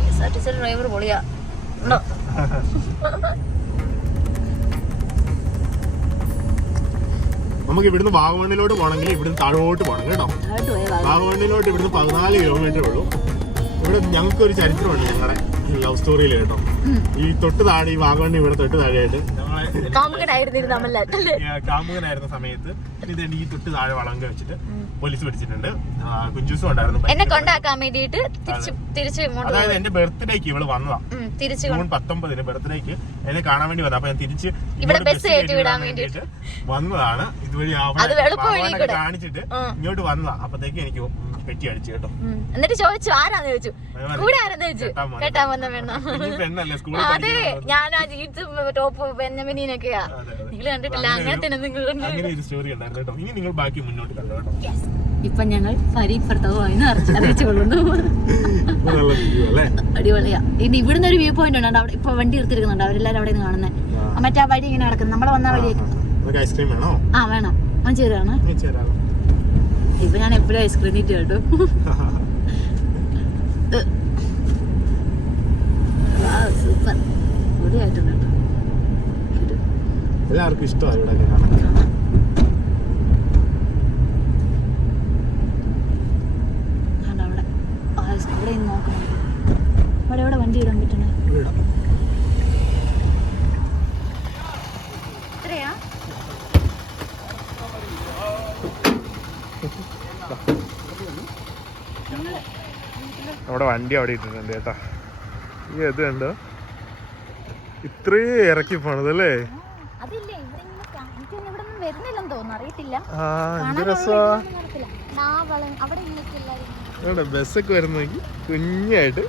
KSRTC ഡ്രൈവർ പൊളിയാ. നമുക്ക് ഇവിടുന്ന് വാഗമണ്ണിലോട്ട് പോകണമെങ്കിൽ ഇവിടുന്ന് താഴോട്ട് പോകണം കേട്ടോ. വാഗമണ്ണിലോട്ട് ഇവിടുന്ന് 14 കിലോമീറ്റർ ഉള്ളൂ. ഇവിടെ ഞങ്ങൾക്ക് ഒരു ചരിത്രമുണ്ട്. ഞങ്ങളുടെ ലവ് സ്റ്റോറിയിൽ കേട്ടോ. ഈ തൊട്ട് താഴെ ഈ വാഗമണ് ഇവിടെ തൊട്ട് താഴെയായിട്ട് കാമുകനായിരുന്ന സമയത്ത് ഇതേണ്ട ഈ തൊട്ട് താഴെ വളങ്ക വെച്ചിട്ട് പോലീസ് പിടിച്ചിട്ടുണ്ട്. കുഞ്ചൂസും ഉണ്ടായിരുന്നു. എന്നെ കൊണ്ടാക്കാൻ വേണ്ടിട്ട് അതായത് എന്റെ ബർത്ത്ഡേക്ക് ഇവള് വന്നതാ. ജൂൺ 19 ബർത്ത്ഡേക്ക് എന്നെ കാണാൻ വേണ്ടി വന്നതാ. അപ്പൊ ഞാൻ തിരിച്ച് ബസ് കയറ്റി വിടാൻ വേണ്ടിട്ട് വന്നതാണ്. ഇതുവഴി അവിടെ കാണിച്ചിട്ട് ഇങ്ങോട്ട് വന്നതാ. അപ്പത്തേക്ക് എനിക്ക് പെറ്റി അടിച്ചു കേട്ടോ. എന്നിട്ട് ചോദിച്ചു ആരാന്ന് ചോദിച്ചു, കൂടെ ആരെന്ന് ചോദിച്ചു, കേട്ടാൻ വന്ന പെണ്ണല്ലേ സ്കൂളിൽ. അതെ, ഞാൻ ആ ജീൻസ് ടോപ്പ് ബെഞ്ചമിനൊക്കെയാ നിങ്ങൾ കണ്ടിട്ടില്ല. അങ്ങനത്തെ അങ്ങനെ ഒരു സ്റ്റോറി ഉണ്ടായിരുന്നു കേട്ടോ. ഇനി നിങ്ങൾ ബാക്കി മുന്നോട്ട് കണ്ടോ കേട്ടോ. ഇപ്പൊ ഞങ്ങൾ ഫരീദ് ഭർത്താവുമായി അറിയിച്ചു കൊള്ളുന്നു. അടിപൊളിയാ. ഇനി ഇവിടുന്ന് ഒരു വ്യൂ പോയിന്റ് ഉണ്ട് അവിടെ. ഇപ്പൊ വണ്ടി എടുത്തിരിക്കുന്നുണ്ട് അവരെല്ലാരും അവിടെ നിന്ന് കാണുന്നത്. മറ്റേ ആ വഴി ഇങ്ങനെ നടക്കുന്നത്. നമ്മളെ വന്ന വഴിയൊക്കെ. ഐസ്ക്രീം വേണോ? ആ വേണം. ചേരാണ്. ഇപ്പൊ ഞാൻ എപ്പോഴും ഐസ്ക്രീം ഇട്ട് കേട്ടോ. സൂപ്പർ പൊടിയായിട്ടുണ്ട് കേട്ടോ. എല്ലാവർക്കും ഇഷ്ടമായി ഇവിടെ കാണാൻ. അവിടെ നോക്കണം. അവിടെ എവിടെ വണ്ടി ഇടാൻ പറ്റണേ? എത്രയാ? നമ്മുടെ വണ്ടി അവിടെ ഇട്ടിട്ടുണ്ട് കേട്ടാ. ഈ ഇത് കണ്ടോ, ഇത്രയും ഇറക്കി പോണതല്ലേ. ബസ്സൊക്കെ വരുന്ന കുഞ്ഞായിട്ട്.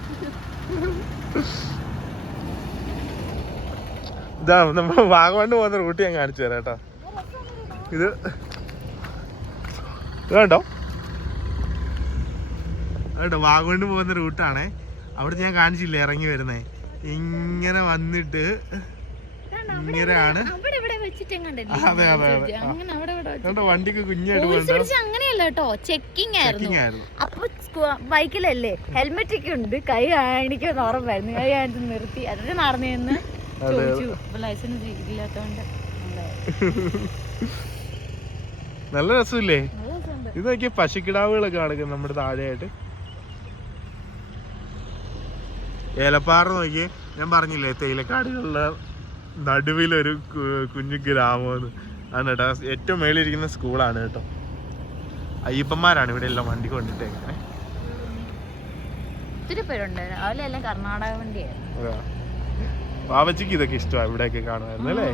ഇതാ നമ്മൾ വാഗമണ് പോകുന്ന റൂട്ട് ഞാൻ കാണിച്ചു തരാം കേട്ടോ. ഇത് കേട്ടോ കേട്ടോ വാഗമണ് പോകുന്ന റൂട്ടാണേ. അവിടെ ഞാൻ കാണിച്ചില്ലേ ഇറങ്ങി വരുന്നേ. ഇങ്ങനെ വന്നിട്ട് ഇങ്ങനെയാണ്. അതെ അതെ അതെ വണ്ടിക്ക് കുഞ്ഞായിട്ട് അങ്ങനെയല്ല കേട്ടോ, ചെക്കിംഗ് ആയിരുന്നു. അപ്പൊ ബൈക്കിലല്ലേ ഹെൽമെറ്റ് ഒക്കെ ഉണ്ട്. കൈ കാണിക്കാൻ ഓർമ്മയായിരുന്നു. കൈ കാണിച്ച് നിർത്തി അതിന് നടന്നു ചോദിച്ചു. ലൈസൻസ് ഇല്ലാത്തോണ്ട്. നല്ല രസമില്ലേ ഇത്? നോക്കിയ പശുക്കിടാവുകളൊക്കെ നടക്കും നമ്മുടെ താഴെയായിട്ട്. ഏലപ്പാറ നോക്കിയേ, ഞാൻ പറഞ്ഞില്ലേ തേയിലക്കാടുകളുടെ നടുവിലൊരു കുഞ്ഞു ഗ്രാമമെന്ന്. ആണ് കേട്ടോ. ഏറ്റവും മേളിലിരിക്കുന്ന സ്കൂളാണ് കേട്ടോ. അയ്യപ്പന്മാരാണ് ഇവിടെ എല്ലാം വണ്ടി കൊണ്ടിട്ടേക്കണേ. ഒത്തിരി പേരുണ്ട്. അവരെല്ലാം കർണാടക വണ്ടിയായിരുന്നു. പാവച്ചിക്ക് ഇതൊക്കെ ഇഷ്ടമാണ് ഇവിടെയൊക്കെ കാണുമായിരുന്നു അല്ലേ.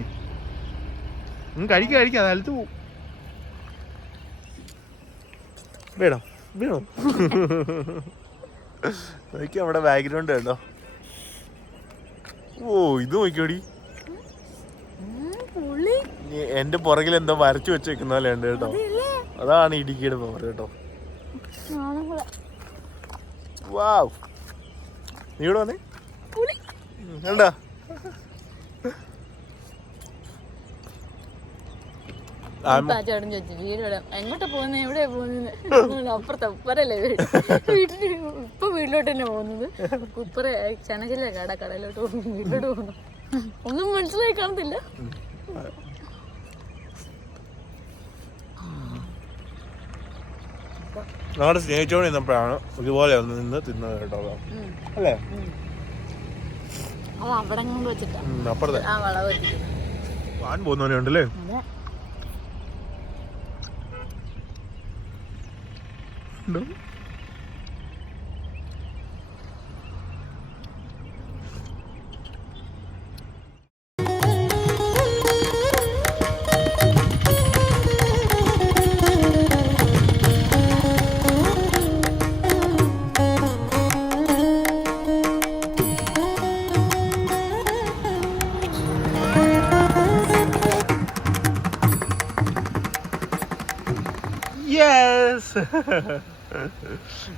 കഴിക്കാം നിലത്ത് പോവും. വേണോ വേണോ നോക്കി നമ്മുടെ ബാക്ക്ഗ്രൗണ്ട് കേട്ടോ. ഓ ഇത് നോക്കിയോടി, എന്റെ പുറകിൽ എന്തോ വരച്ചു വെച്ചേക്കുന്ന പോലെ ഉണ്ട് കേട്ടോ. അതാണ് ഇടുക്കിയുടെ പവർ കേട്ടോ. വാവ്, നീ ഇവിടെ വന്നേ കണ്ടാ. എങ്ങോട്ടാ പോകുന്നത്, എവിടെയാ പോകുന്നത്? അപ്പുറത്തെ ഉപ്പറല്ലേ വീട്. വീട്ടിൽ ഇപ്പൊ വീട്ടിലോട്ട് തന്നെ പോകുന്നത്. ഉപ്പറ ചനകല്ല കടയിലോട്ട് പോകുന്നു. വീട്ടിലോട്ട് പോകണം. ഒന്നും മനസ്സിലായി കാണത്തില്ല. ഞങ്ങളുടെ സ്നേഹിച്ചോണ്ട് നിന്നപ്പോഴാണ് ഇതുപോലെ ഒന്ന് നിന്ന് തിന്നത് കേട്ടോ. അല്ലേ? അത് അവിടെ വെച്ചിട്ടാ അപ്പുറത്തെ ആ വളവ് വാൻ പോകുന്നവനെ ഉണ്ടല്ലേ.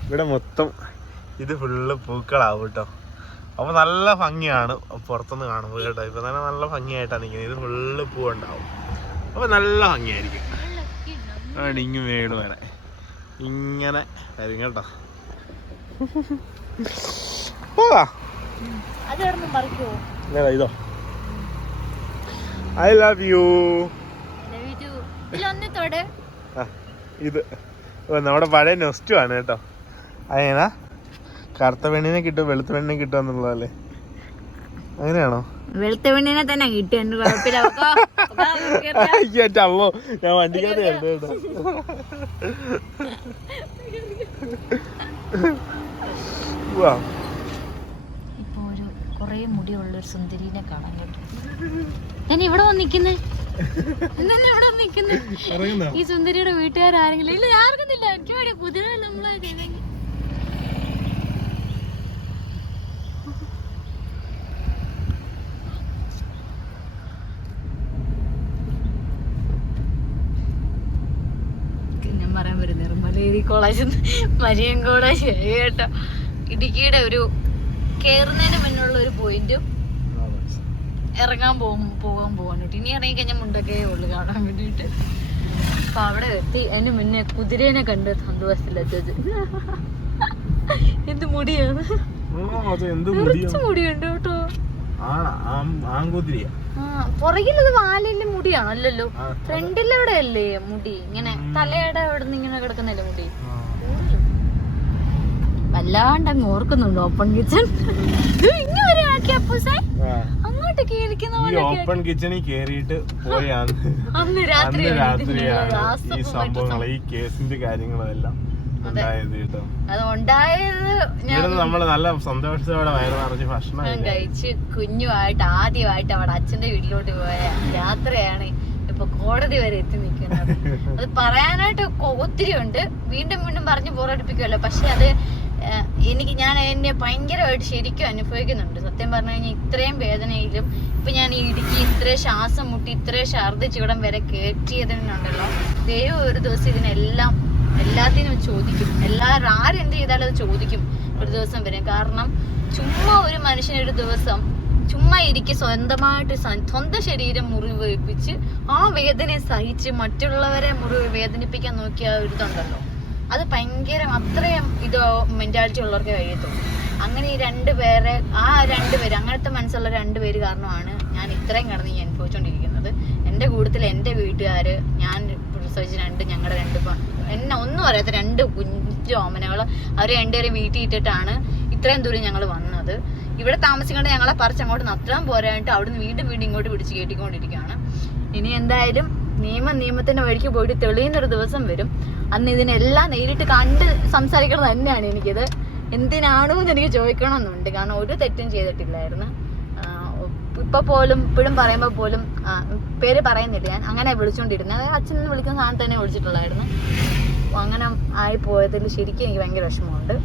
ഇവിടെ മൊത്തം ഇത് ഫുള്ള് പൂക്കളാവും കേട്ടോ. അപ്പൊ നല്ല ഭംഗിയാണ് പുറത്തുനിന്ന് കാണുമ്പോൾ കേട്ടോ. ഇപ്പൊ തന്നെ നല്ല ഭംഗിയായിട്ടാണ് നിൽക്കുന്നത്. ഇത് ഫുള്ള് പൂവുണ്ടാവും. അപ്പൊ നല്ല ഭംഗിയായിരിക്കും. ഇങ്ങ് മേട് വരെ ഇങ്ങനെ വരും കേട്ടോ. പോകാ ഇതോ ഐ ലവ് യു. ഇത് നമ്മുടെ പഴയ നൊസ്റ്റു ആണ് കേട്ടോ. അതെങ്ങനെ കറുത്ത പെണ്ണിനെ കിട്ടും വെളുത്ത പെണ്ണിനെ കിട്ടുക എന്നുള്ളതല്ലേ. അങ്ങനെയാണോ? വെളുത്ത പെണ്ണിനെ തന്നെ കിട്ടി, എന്റെ കുഴപ്പമില്ല. അമ്മോ, ഞാൻ വണ്ടിക്കകത്ത് കേട്ടോ. ഇപ്പൊ ഒരു കൊറേ മുടിയുള്ള ഒരു സുന്ദരീനെ കാണാൻ കേട്ടോ. ഞാൻ ഇവിടെ വന്നിക്കുന്നേ, ഇവിടെ വന്നിക്കുന്നേ. ഈ സുന്ദരിയുടെ വീട്ടുകാരെങ്കിലും ഇല്ല, ആർക്കുന്നില്ല. എനിക്ക് വേണ്ടി കുതിര നമ്മളെ പറയാൻ പറ്റും. നിർമ്മലേരി കോളേജ്, മരിയങ്കോട് കേട്ടോ. ഇടുക്കിയുടെ ഒരു കേറുന്നതിന് മുന്നുള്ള ഒരു പോയിന്റും ഇറങ്ങാൻ പോകാൻ പോകാനായിട്ട്. ഇനി ഇറങ്ങി കഴിഞ്ഞാൽ മുണ്ടൊക്കെ ഉള്ളു കാണാൻ വേണ്ടിയിട്ട്. അപ്പൊ അവിടെ എത്തി. അതിന് മുന്നേ കുതിരേനെ കണ്ട് സന്തോഷത്തിലെത്തത്. എന്ത് മുടിയാണ്, മുടിയുണ്ട് കേട്ടോ. പുറകിലത് വാലിന്റെ മുടിയാണോ? അല്ലല്ലോ, ഫ്രണ്ടിലവിടെ അല്ലേ മുടി, ഇങ്ങനെ തലയുടെ അവിടെ നിന്ന് ഇങ്ങനെ കിടക്കുന്നല്ലേ മുടി. വല്ലാണ്ട് അങ്ങ് ഓർക്കുന്നുണ്ട് ഓപ്പൺ കിച്ചൺ. ഇങ്ങനെ ആക്കി അപ്പൂസേ അങ്ങോട്ട് കേറിക്കുന്ന പോലെ. ഓപ്പൺ കിച്ചണിൽ കേറിയിട്ട് പോയാണ് അന്ന് രാത്രിയാണ് ഈ സംഭവങ്ങൾ, ഈ കേസിന്റെ കാര്യങ്ങളെല്ലാം അത് ഉണ്ടായത്. നമ്മള് നല്ല സന്തോഷത്തോടെ വയറ് നിറച്ച് ഭക്ഷണം കഴിച്ച് കുഞ്ഞുമായിട്ട് ആദ്യമായിട്ട് അവിടെ അച്ഛന്റെ വീട്ടിലോട്ട് പോയ യാത്രയാണ് ഇപ്പൊ കോടതി വരെ എത്തി നിൽക്കുന്നത്. അത് പറയാനായിട്ട് ഒത്തിരി ഉണ്ട്, വീണ്ടും വീണ്ടും പറഞ്ഞു പോരടിപ്പിക്കുമല്ലോ. പക്ഷെ അത് ഞാൻ എന്നെ ഭയങ്കരമായിട്ട് ശരിക്കും അനുഭവിക്കുന്നുണ്ട്. സത്യം പറഞ്ഞു കഴിഞ്ഞാൽ ഇത്രയും വേദനയിലും ഇപ്പൊ ഞാൻ ഈ ഇടുക്കി ഇത്രയും ശ്വാസം മുട്ടി ഇത്രയും ഛർദ്ദിച്ച് ഇവിടം വരെ കയറ്റിയതിനുണ്ടല്ലോ, ദൈവം ഒരു ദിവസം എല്ലാത്തിനും ചോദിക്കും. എല്ലാവരും ആരെന്ത് ചെയ്താലും അത് ചോദിക്കും ഒരു ദിവസം വരും. കാരണം ചുമ്മാ ഒരു മനുഷ്യനൊരു ദിവസം ചുമ്മാ ഇരിക്കും, സ്വന്തമായിട്ട് സ്വന്തം ശരീരം മുറിവേൽപ്പിച്ച് ആ വേദനയെ സഹിച്ച് മറ്റുള്ളവരെ വേദനിപ്പിക്കാൻ നോക്കിയ ഒരു ഇതുണ്ടല്ലോ, അത് ഭയങ്കര അത്രയും മെന്റാലിറ്റി ഉള്ളവർക്ക് കഴിയത്തുള്ളൂ. അങ്ങനെ ഈ രണ്ടുപേരെ അങ്ങനത്തെ മനസ്സുള്ള രണ്ടുപേര് കാരണമാണ് ഞാൻ ഇത്രയും കിടന്ന് ഈ അനുഭവിച്ചുകൊണ്ടിരിക്കുന്നത്. എൻ്റെ കൂട്ടത്തിൽ എൻ്റെ വീട്ടുകാര്, ഞാൻ പ്രസവിച്ച് ഞങ്ങളുടെ എന്നെ ഒന്നും അറിയാത്ത രണ്ട് കുഞ്ഞു ഓമനകൾ, അവർ രണ്ടുപേരും വീട്ടിൽ ഇട്ടിട്ടാണ് ഇത്രയും ദൂരം ഞങ്ങൾ വന്നത്. ഇവിടെ താമസിക്കേണ്ട ഞങ്ങളെ പറിച്ചങ്ങോട്ട് നത്രാൻ പോരായിട്ട് അവിടുന്ന് വീണ്ടും ഇങ്ങോട്ട് പിടിച്ച് കയറ്റിക്കൊണ്ടിരിക്കുകയാണ്. ഇനി എന്തായാലും നിയമത്തിന്റെ വഴിക്ക് പോയിട്ട് തെളിയുന്നൊരു ദിവസം വരും. അന്ന് ഇതിനെല്ലാം നേരിട്ട് കണ്ട് സംസാരിക്കണം തന്നെയാണ് എനിക്കിത്. എന്തിനാണോ എന്ന് എനിക്ക് ചോദിക്കണമെന്നുണ്ട്. കാരണം ഒരു തെറ്റും ചെയ്തിട്ടില്ലായിരുന്നു. ഇപ്പോഴും പറയുമ്പോൾ പോലും പേര് പറയുന്നില്ല, ഞാൻ അങ്ങനെ വിളിച്ചുകൊണ്ടിരുന്നത്. അച്ഛൻ വിളിക്കുന്ന സാധനം തന്നെ വിളിച്ചിട്ടുള്ളായിരുന്നു. അങ്ങനെ ആയിപ്പോയതിൽ ശരിക്കും എനിക്ക് ഭയങ്കര വിഷമമുണ്ട്.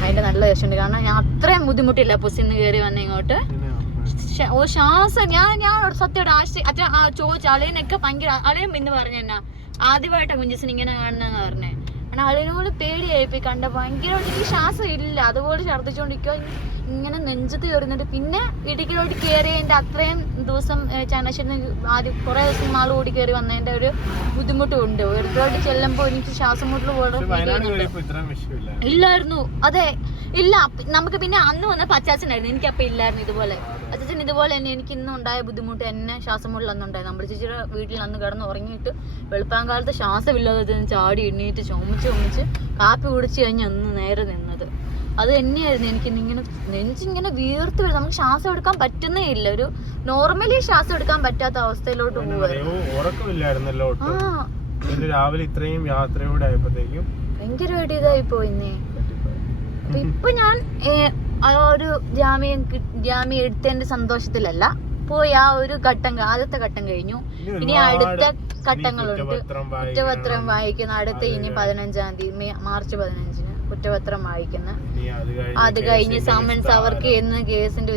അതിന്റെ നല്ല വിഷമമുണ്ട്. കാരണം ഞാൻ അത്രയും ബുദ്ധിമുട്ടില്ല പുസിന്ന് കയറി വന്ന ഇങ്ങോട്ട്. ശ്വാസം ഞാൻ സത്യമായിട്ട് അച്ഛൻ ചോദിച്ചു അളിയനൊക്കെ ഭയങ്കര, അളിയൻ പിന്നെ പറഞ്ഞു എന്നാ ആദ്യമായിട്ടാണ് കുഞ്ഞിസിന് ഇങ്ങനെ കാണുന്നതെന്ന് പറഞ്ഞേ. കാരണം അളിയനോട് പേടിയായിപ്പോയി കണ്ട ഭയങ്കരമായിട്ട്. എനിക്ക് ശ്വാസം ഇല്ല, അതുപോലെ ഛർദ്ദിച്ചോണ്ടിരിക്കുക, ഇങ്ങനെ നെഞ്ചത്ത് കയറുന്നുണ്ട്. പിന്നെ ഇടുക്കിലോട്ട് കയറിയതിന്റെ അത്രയും ദിവസം ചങ്ങനാശ്ശേരി ആദ്യം കുറെ ദിവസം നാൾ കൂടി കയറി വന്നതിന്റെ ഒരു ബുദ്ധിമുട്ടും ഉണ്ട്. ഇടത്തോട്ട് ചെല്ലുമ്പോൾ എനിക്ക് ശ്വാസം മുട്ടൽ പോലെ ഇല്ലായിരുന്നു. അതെ, ഇല്ല. നമുക്ക് പിന്നെ അന്ന് വന്ന അച്ചാച്ചനായിരുന്നു, എനിക്കപ്പം ഇല്ലായിരുന്നു ഇതുപോലെ. അച്ചാച്ചൻ ഇതുപോലെ തന്നെ എനിക്ക് ഇന്നും ഉണ്ടായ ബുദ്ധിമുട്ട് എന്നെ ശ്വാസം മുട്ടൽ അന്നുണ്ടായിരുന്നു. നമ്മൾ ചേച്ചിയുടെ വീട്ടിൽ അന്ന് കിടന്ന് ഉറങ്ങിയിട്ട് വെളുപ്പാങ്കാലത്ത് ശ്വാസമില്ലാതെ ചാടി എണ്ണീറ്റ് ചുമച്ച് കാപ്പി കുടിച്ച് കഴിഞ്ഞ് അന്ന് നേരെ നിന്നത് അത് തന്നെയായിരുന്നു. എനിക്ക് ഇങ്ങനെ നെഞ്ചിങ്ങനെ വീർത്ത് വരും, നമുക്ക് ശ്വാസം എടുക്കാൻ പറ്റുന്നേ ഇല്ല. ഒരു നോർമലി ശ്വാസം എടുക്കാൻ പറ്റാത്ത അവസ്ഥയിലോട്ട് ഭയങ്കരമായിട്ട് ഇതായി പോയിന്നേ. അപ്പൊ ഇപ്പൊ ഞാൻ ഒരു ജാമ്യം എടുത്തതിന്റെ സന്തോഷത്തിലല്ല പോയി. ആ ഒരു ആദ്യത്തെ ഘട്ടം കഴിഞ്ഞു. ഇനി അടുത്ത ഘട്ടങ്ങളുണ്ട്. കുറ്റപത്രം വായിക്കുന്ന അടുത്ത ഇനി 15-ാം തീയതി മാർച്ച് 15-ന് കുറ്റപത്രം വായിക്കുന്ന. അത് കഴിഞ്ഞ് സമൻസ് അവർക്ക് എന്ന് കേസിന്റെ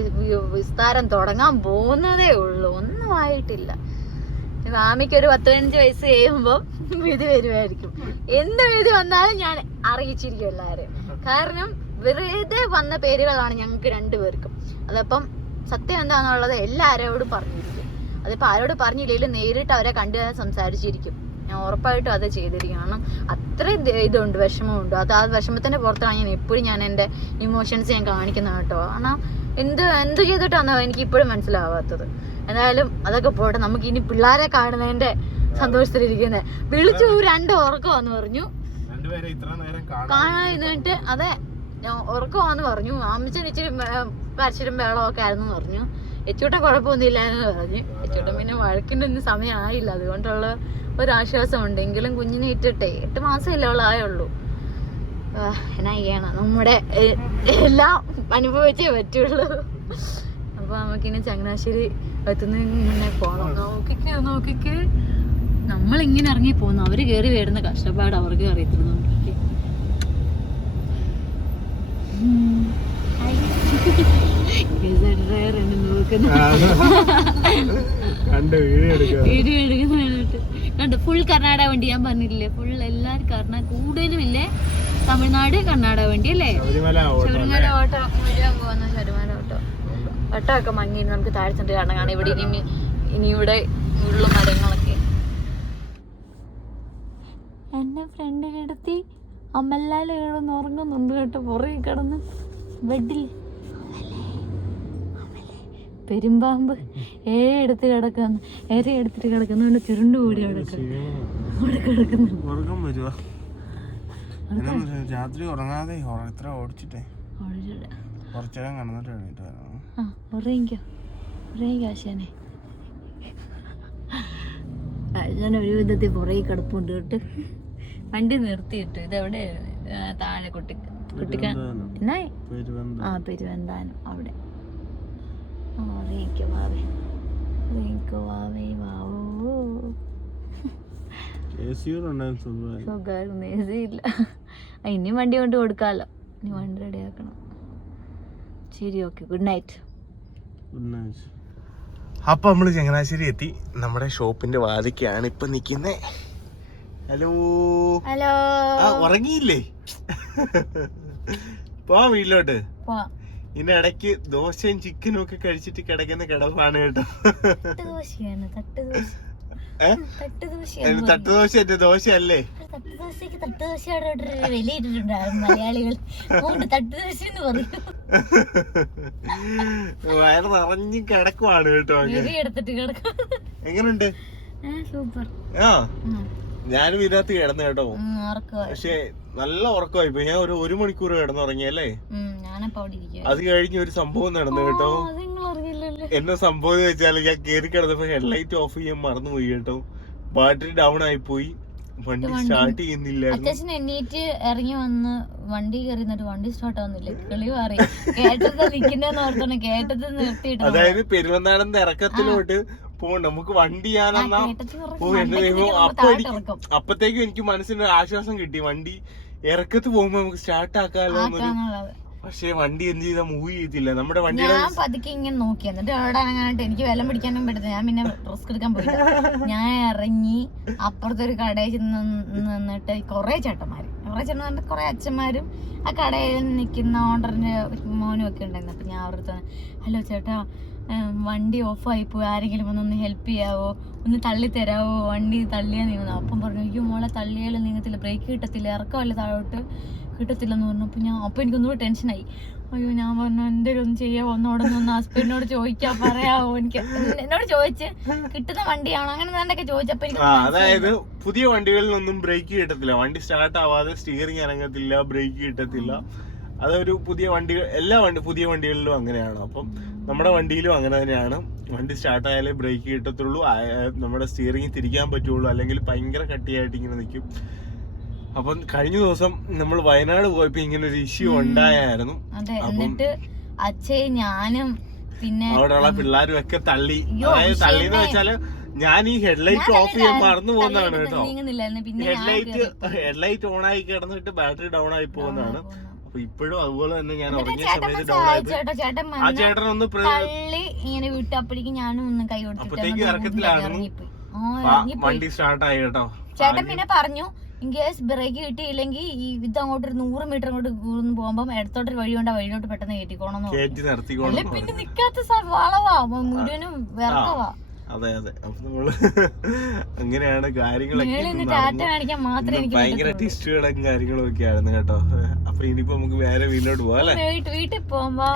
വിസ്താരം തുടങ്ങാൻ പോകുന്നതേ ഉള്ളൂ. ഒന്നും ആയിട്ടില്ല. മാമിക്ക് ഒരു 15 വയസ്സ് കഴിയുമ്പോ വിധി വരുമായിരിക്കും. എന്ത് വിധി വന്നാലും ഞാൻ അറിയിച്ചിരിക്കും എല്ലാവരും. കാരണം വെറുതെ വന്ന പേരുകളാണ് ഞങ്ങൾക്ക് രണ്ടുപേർക്കും. അതപ്പം സത്യം എന്താണെന്നുള്ളത് എല്ലാവരോടും പറഞ്ഞിരിക്കും. അതിപ്പോൾ ആരോട് പറഞ്ഞില്ലെങ്കിലും നേരിട്ട് അവരെ കണ്ടു സംസാരിച്ചിരിക്കും. ഞാൻ ഉറപ്പായിട്ടും അത് ചെയ്തിരിക്കും. കാരണം അത്രയും ഇതുണ്ട്, വിഷമമുണ്ട്. ആ വിഷമത്തിന്റെ പുറത്താണ് ഞാൻ എപ്പോഴും എൻ്റെ ഇമോഷൻസ് ഞാൻ കാണിക്കുന്നത് കേട്ടോ. കാരണം എന്ത് ചെയ്തിട്ടാണോ എനിക്ക് ഇപ്പോഴും മനസ്സിലാവാത്തത്. എന്തായാലും അതൊക്കെ പോട്ടെ, നമുക്ക് ഇനി പിള്ളേരെ കാണുന്നതിന്റെ സന്തോഷത്തിലിരിക്കുന്നത്. വിളിച്ചു 2 ഉറക്കമാന്ന് പറഞ്ഞു, കാണാനിട്ട്. അതെ, ഉറക്കമാന്ന് പറഞ്ഞു. അമ്മച്ചൻ ഇച്ചിരി കരച്ചിലും വേളമൊക്കെ ആയിരുന്നു പറഞ്ഞു. എച്ചൂട്ടൻ കുഴപ്പമൊന്നുമില്ല എന്ന് പറഞ്ഞു. എച്ചൂട്ടൻ പിന്നെ വഴക്കിൻ്റെ ഒന്നും സമയം ആയില്ല, അതുകൊണ്ടുള്ള ഒരാശ്വാസം ഉണ്ടെങ്കിലും കുഞ്ഞിനെ ഇട്ടിട്ടേ 8 മാസമല്ലേ അവളായുള്ളൂ. എന്നാ ചെയ്യണം, നമ്മുടെ എല്ലാം അനുഭവിച്ചേ പറ്റുള്ളൂ. അപ്പോൾ നമുക്കിനി ചങ്ങനാശ്ശേരി എത്തുന്നതിന് മുന്നേ പോകണം. നോക്കിക്ക് നമ്മളിങ്ങനെ ഇറങ്ങി പോകുന്നു, അവർ കയറി വരുന്ന കഷ്ടപ്പാട് അവർക്ക് അറിയത്തില്ല. നോക്കിക്ക് വീഡിയോ എടുക്കുന്നതായിട്ട് കണ്ടു. ഫുൾ കർണാടക വണ്ടി, ഞാൻ പറഞ്ഞില്ലേ, ഫുൾ എല്ലാരും കൂടുതലും ഇല്ലേ തമിഴ്നാട് കർണാടക വണ്ടി അല്ലേ. ശബരിമല ഓട്ടോ വരാൻ പോകുന്ന ശബരിമല ഓട്ടമൊക്കെ മങ്ങി നമുക്ക് താഴ്ചണ്ട് കാണാൻ. ഇവിടെ ഇനി ഇവിടെ ഉള്ള മരങ്ങളൊക്കെ. എന്നെ ഫ്രണ്ടിലെടുത്തി അമ്മല്ലാല് കിടന്ന് ഉറങ്ങുന്നുണ്ട് കേട്ടോ, പുറകെ കിടന്ന് ബെഡിൽ. പെരുമ്പാമ്പ് എടുത്ത് കിടക്കുന്നു, എടുത്തിട്ട് കിടക്കുന്നുണ്ട്, ചുരുണ്ട് കൂടി അവിടെ കിടക്കുന്നു. രാത്രി ഉറങ്ങാതെ ഇത്ര ഓടിച്ചിട്ടേ കുറച്ചേരം കടന്നിട്ട് ആശാനെ. ആശാൻ ഒരു വിധത്തിൽ പുറകെ കിടപ്പുണ്ട് കേട്ട്. വണ്ടി നിർത്തിയിട്ട് ഇതെവിടെ താഴെ കുട്ടിക്കാൻ പെരുവന്താനം അവിടെ. സുഖമായിരുന്നു. ഇനി വണ്ടി കൊണ്ട് കൊടുക്കാലോ, ഇനി വണ്ടി റെഡിയാക്കണം. ശരി, ഓക്കെ, ഗുഡ് നൈറ്റ്. അപ്പൊ നമ്മള് ചങ്ങനാശ്ശേരി എത്തി. നമ്മുടെ ഷോപ്പിന്റെ വാതിക്കാണ് ഇപ്പൊ നിക്കുന്നേ. Hello hello, ഉറങ്ങിയില്ലേ? പോവാ വീട്ടിലോട്ട്. ഇനി ഇടയ്ക്ക് ദോശയും ചിക്കനും ഒക്കെ കഴിച്ചിട്ട് കിടക്കുന്ന കിടപ്പാണ് കേട്ടോ. തട്ടുദോശ എന്റെ ദോശയല്ലേ? വയറ് നിറഞ്ഞ് കിടക്കുവാണ് കേട്ടോ. എങ്ങനുണ്ട്? ആ, ഞാനും ഇതിനകത്ത് കിടന്നു കേട്ടോ. പക്ഷെ നല്ല ഉറക്കമായി പോയി. ഞാൻ ഒരു 1 മണിക്കൂർ കിടന്നുറങ്ങിയല്ലേ. അത് കഴിഞ്ഞ് ഒരു സംഭവം നടന്നു കേട്ടോ. എന്നെ സംഭവം വെച്ചാല് ഞാൻ കേറി കിടന്നപ്പോ ഹെഡ്ലൈറ്റ് ഓഫ് ചെയ്യാൻ മറന്നുപോയി കേട്ടോ. ബാറ്ററി ഡൗൺ ആയി പോയി, വണ്ടി സ്റ്റാർട്ട് ചെയ്യുന്നില്ലായിരുന്നു. അച്ഛൻ എണ്ണീറ്റ് ഇറങ്ങി വന്ന് വണ്ടി കയറി വണ്ടി സ്റ്റാർട്ട് ആവുന്നില്ല. കിളി മാറി കേട്ടത് നിൽക്കുന്നതെന്ന് ഓർത്തോണം, കേട്ടത് നിർത്തിയിട്ട്. അതായത് പെരുവന്താനത്തെ ഇറക്കത്തിലോട്ട് പോകണ്ട, നമുക്ക് വണ്ടി ഞാനെന്നാ അപ്പത്തേക്കും എനിക്ക് മനസ്സിന് ആശ്വാസം കിട്ടി. വണ്ടി ഇറക്കത്ത് പോകുമ്പോ നമുക്ക് സ്റ്റാർട്ട് ആക്കാലോ. പക്ഷെ വണ്ടി എന്ത് ചെയ്താൽ മൂവ് ചെയ്തില്ല. നമ്മുടെ വണ്ടി ഞാൻ പതുക്കെ ഇങ്ങനെ നോക്കി, എന്നിട്ട് അവിടെ ഇറങ്ങാനായിട്ട് എനിക്ക് വെള്ളം പിടിക്കാനും പറ്റുന്നത്. ഞാൻ പിന്നെ റിസ്ക് എടുക്കാൻ പോയില്ല. ഞാൻ ഇറങ്ങി അപ്പുറത്തെ ഒരു കടയിൽ നിന്നിട്ട് കുറെ ചേട്ടന്മാര് കുറെ അച്ഛന്മാരും ആ കടയിൽ നിൽക്കുന്ന ഓണറിന്റെ മോനും ഒക്കെ ഉണ്ടായിരുന്നു. അപ്പൊ ഞാൻ അവർക്ക് ഹലോ ചേട്ടാ, വണ്ടി ഓഫായി പോയി, ആരെങ്കിലും ഒന്ന് ഹെൽപ്പ് ചെയ്യാവോ, ഒന്ന് തള്ളി തരാവോ, വണ്ടി തള്ളിയാ നീങ്ങുന്നു. അപ്പം പറഞ്ഞു അയ്യോ മോളെ തള്ളിയാലും നീങ്ങത്തില്ല, ബ്രേക്ക് കിട്ടത്തില്ല, ഇറക്കമല്ല താഴോട്ട് കിട്ടത്തില്ലെന്ന് പറഞ്ഞു. അപ്പൊ എനിക്കൊന്നുകൂടെ ടെൻഷനായി. അയ്യോ, ഞാൻ പറഞ്ഞു എന്തെങ്കിലും ഒന്ന് ചെയ്യാവോ, ഒന്നോടൊന്ന് ഹസ്ബൻഡിനോട് ചോദിക്കാ പറയാവോ. എനിക്ക് എന്നോട് ചോദിച്ച് കിട്ടുന്ന വണ്ടിയാണോ അങ്ങനെ എന്തൊക്കെ ചോദിച്ചപ്പോ എനിക്ക് അതായത് പുതിയ വണ്ടികളിലൊന്നും ബ്രേക്ക് കിട്ടത്തില്ല, വണ്ടി സ്റ്റാർട്ട് ആവാതെ സ്റ്റിയറിംഗ് അനങ്ങത്തില്ല, ബ്രേക്ക് കിട്ടത്തില്ല. അതൊരു പുതിയ വണ്ടികൾ, പുതിയ വണ്ടികളിലും അങ്ങനെയാണ്. അപ്പം നമ്മുടെ വണ്ടിയിലും അങ്ങനെ തന്നെയാണ്. വണ്ടി സ്റ്റാർട്ട് ആയാലേ ബ്രേക്ക് കിട്ടത്തുള്ളൂ, നമ്മുടെ സ്റ്റിയറിംഗ് തിരിക്കാൻ പറ്റുള്ളൂ, അല്ലെങ്കിൽ ഭയങ്കര കട്ടിയായിട്ട് ഇങ്ങനെ നിൽക്കും. അപ്പം കഴിഞ്ഞ ദിവസം നമ്മൾ വയനാട് പോയപ്പോ ഇങ്ങനെ ഒരു ഇഷ്യൂ ഉണ്ടായിരുന്നു. ഞാനും പിന്നെ അവിടെയുള്ള പിള്ളേരും ഒക്കെ തള്ളി. അതായത് തള്ളിന്ന് വെച്ചാല് ഞാൻ ഈ ഹെഡ്ലൈറ്റ് ഓഫ് ചെയ്യാൻ മറന്നു പോകുന്നതാണ് കേട്ടോ. ഹെഡ്ലൈറ്റ് ഓൺ ആയി കിടന്നിട്ട് ബാറ്ററി ഡൗൺ ആയി പോകുന്നതാണ്. അപ്പൊ ഇപ്പോഴും അതുപോലെ തന്നെ ഞാൻ ഉറങ്ങിയ സമയത്ത് ആ ചേട്ടൻ ഒന്ന് ഇങ്ങനെ വിട്ടു. അപ്പോഴേക്കും ഞാനും ഒന്ന് കൈ അപ്പത്തേക്ക് ഇറക്കത്തിലായിരുന്നു. വണ്ടി സ്റ്റാർട്ട് ആയി കേട്ടോ. ചേട്ടൻ പിന്നെ പറഞ്ഞു ഇൻ കേസ് ബ്രേക്ക് കിട്ടിയില്ലെങ്കിൽ ഈ ഇത് അങ്ങോട്ട് ഒരു 100 മീറ്റർ അങ്ങോട്ട് പോകുമ്പോ ഇടത്തോട്ടൊരു വഴിയുണ്ട്, വഴിയിലോട്ട് പെട്ടെന്ന് കയറ്റിക്കോണം. പിന്നെ നിക്കാത്ത വളവാ, മുഴുവനും വിറക്കവാ. അതെ അതെ. അപ്പൊ നമ്മള് അങ്ങനെയാണ് കാര്യങ്ങളൊക്കെ. ഭയങ്കര ടിസ്റ്റുകളും കാര്യങ്ങളും ഒക്കെ ആയിരുന്നു കേട്ടോ. അപ്പൊ ഇനിയിപ്പോ നമുക്ക് വേറെ വീട്ടിലോട്ട് പോവാം അല്ലെ. വീട്ടിൽ പോകുമ്പോ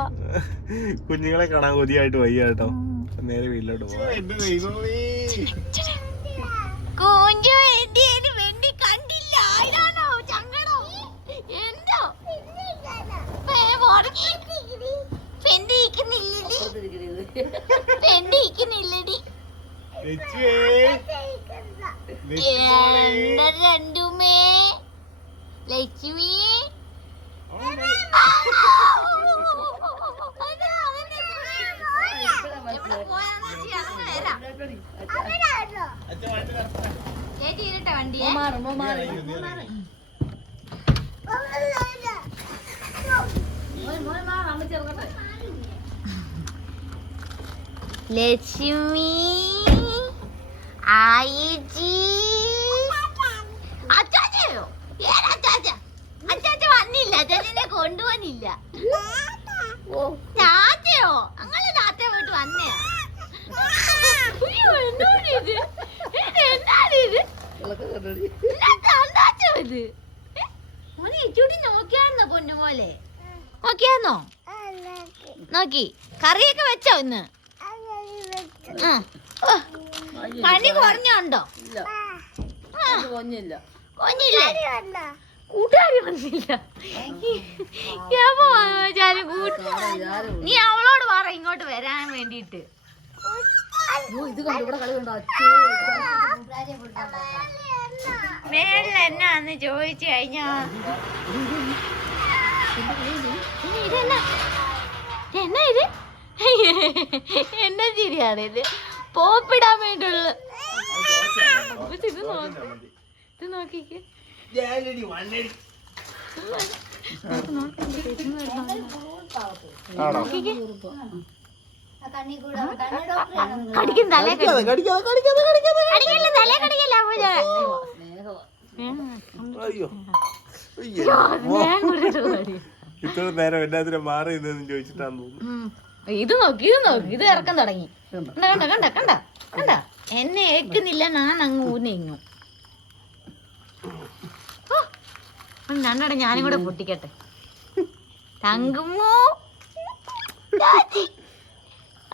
കുഞ്ഞുങ്ങളെ കാണാൻ കൊതിയായിട്ട് വയ്യ കേട്ടോ. നേരെ വീട്ടിലോട്ട് പോവാം. എന്റെ ദൈവമേ, എന്റെ ഇരിക്കുന്നില്ലടി എന്റെ രണ്ടുമേ ലക്ഷ്മി ചേച്ചി ഇരുട്ടെ വണ്ടിയെ ലക്ഷ്മി ആയിജി അച്ചാച്ചയോ ഏതച്ചാച്ച അച്ചാച്ച വന്നില്ല അച്ചാച്ചനെ കൊണ്ടുവന്നില്ല ചാച്ചയോ അങ്ങനെ താത്ത പോയിട്ട് വന്നേ എന്നോടിത് എന്നാണിത് ഇത് മോനെ ചുടി നോക്കിയായിരുന്നോ പൊന്നുപോലെ നോക്കിയായിരുന്നോ നോക്കി കറിയൊക്കെ വെച്ചോ ഇന്ന് പനി കുറഞ്ഞുണ്ടോ കൊഞ്ഞില്ലേ കൂട്ടുകാരി വന്നില്ല നീ അവളോട് പറ ഇങ്ങോട്ട് വരാൻ വേണ്ടിട്ട് മേളിൽ എന്നാന്ന് ചോദിച്ചു കഴിഞ്ഞാ എന്നാ ഇത് എന്നാ ശരിയാണ് ഇത് പോപ്പിടാൻ വേണ്ടിയുള്ള ഇത് നോക്കിക്ക് കടിക്കും തലേ ഇത്ര നേരം എല്ലാത്തിനും മാറി ഇതെന്ന് ചോദിച്ചിട്ടാന്ന് തോന്നുന്നു. ഇത് നോക്കി ഇത് ഇറക്കം തുടങ്ങി. കണ്ട കണ്ട കണ്ട കണ്ട എന്നെ ഏക്കുന്നില്ല, ഞാൻ അങ്ങ് ഊന്നിങ്ങു. രണ്ടോടെ ഞാനും കൂടെ പൊട്ടിക്കട്ടെ. തങ്കുമോ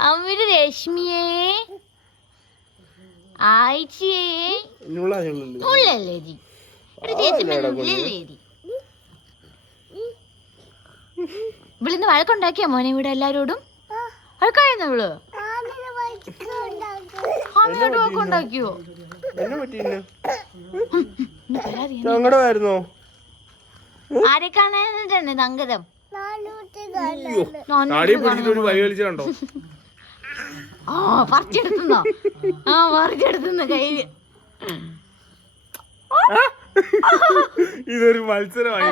അവര് രശ്മിയെ ആയിച്ചയെ ഉള്ളല്ലേ ജി ഇവിളിന്ന് വഴക്കുണ്ടാക്കിയാ മോനെ ഇവിടെ എല്ലാരോടും? വഴക്കായിരുന്നു ഇവള്? അമ്മയോട് വഴക്കുണ്ടാക്കിയോ? ആരെ കാണാനായിട്ടാണ് തങ്കരം? ആ പറിച്ചെടുത്തുന്നോ? ആ പറിച്ചെടുത്തുന്ന കയ്യില്. ഇതൊരു മത്സരമായി.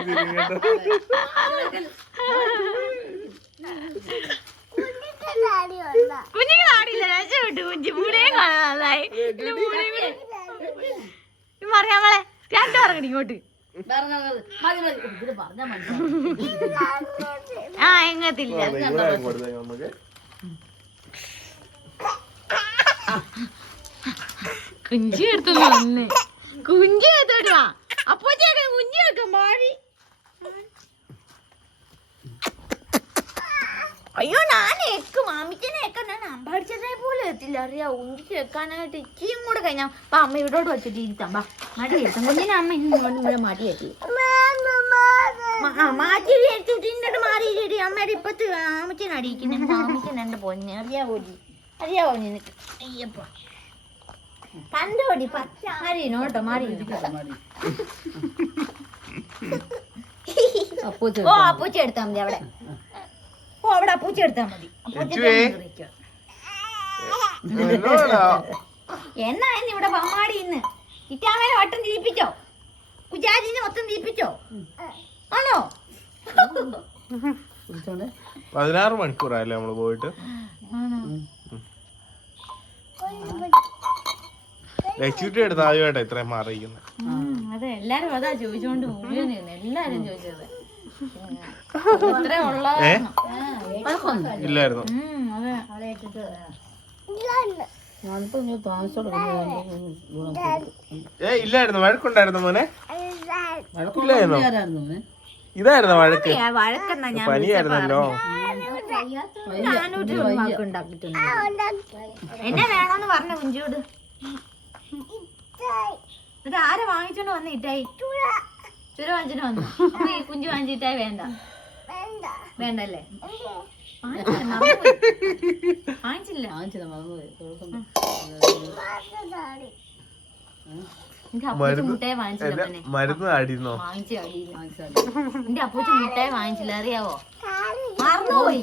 കുഞ്ഞുങ്ങളാടില്ല, രക്ഷപ്പെട്ടു. കുഞ്ചി മൂടേയും കാണാനായി. പറയാമളെ രണ്ടു പറഞ്ഞിട്ട് ഇങ്ങോട്ട്. ആ എങ്ങത്തില്ല. കുഞ്ചി എടുത്തു വന്ന് കുഞ്ചി എടുത്തോട്ട് വാ. അപ്പൊ കുഞ്ചി വെക്കാൻ പാടി. അയ്യോ ഞാൻ എക്ക് മാമിച്ചനെ എക്കാൻ ഞാൻ അമ്പാടിച്ചതേ പോലെ എത്തില്ല. അറിയാ ഉഞ്ചിക്ക് വെക്കാനായിട്ട് ഇച്ചിയും കൂടെ കഴിഞ്ഞാൽ അപ്പൊ അമ്മ ഇവിടോട്ട് വെച്ചിട്ട് ഇരുത്താം. ബാ മടി എത്തും കുഞ്ഞിനെ അമ്മ ഇന്നോട്ട് മടി എത്തി മാറ്റി എടുത്തിട്ട് മാറിയിട്ട് അമ്മയുടെ ഇപ്പത്ത് മാമിച്ചൻ അടിയിക്കുന്ന മാമിച്ചൻ എന്റെ പൊന്നെ. അറിയാവോ നിനക്ക്? അയ്യപ്പ കണ്ടോടി പച്ച മാറിനോട്ടോ മാറി. ഓ അപ്പൂച്ച എടുത്താ മതി അവിടെ. ഓ അവിടെ അപ്പൂച്ച എടുത്താ മതി. എന്നാ ഇവിടെ പമ്മാടി ഇന്ന് ഇറ്റാമേനെ വട്ടം തിരിപ്പിച്ചോ? കുജാജിനെ മൊത്തം തിരിപ്പിച്ചോ? ആണോ? 16 മണിക്കൂറായല്ലേ നമ്മള് പോയിട്ട്. ലക്ഷ്മിയുടെ അടുത്ത് ആദ്യമായിട്ടാ ഇത്രയും മാറിയിരിക്കുന്നത്. അതെ എല്ലാരും അതാ ചോദിച്ചോണ്ട് എല്ലാരും ചോദിച്ചത് ഇല്ലായിരുന്നു. ഇല്ലായിരുന്നു. വഴക്കുണ്ടായിരുന്നു മോനെ? ഇതായിരുന്നു വഴക്ക്? പനിയായിരുന്നല്ലോ. എന്നെ വേണോന്ന് പറഞ്ഞ കുഞ്ചോട്. ഇത് ആരെ വാങ്ങിച്ചോണ്ട് വന്ന ഇട്ടായി? ചുര വാങ്ങിച്ചോണ്ട് വന്നു. കുഞ്ചു വാങ്ങിച്ചിട്ടായി വേണ്ട വേണ്ടല്ലേ? വാങ്ങിച്ചില്ല മറന്നുപോയി. എന്റെ അപ്പൂച്ച മുട്ടയെ വാങ്ങിച്ചില്ല മോനെ. മരുന്ന് അടിയുന്നോ? വാങ്ങിച്ചു എന്റെ അപ്പൂച്ച മുട്ടയെ വാങ്ങിച്ചില്ല അറിയാവോ? മറന്നുപോയി.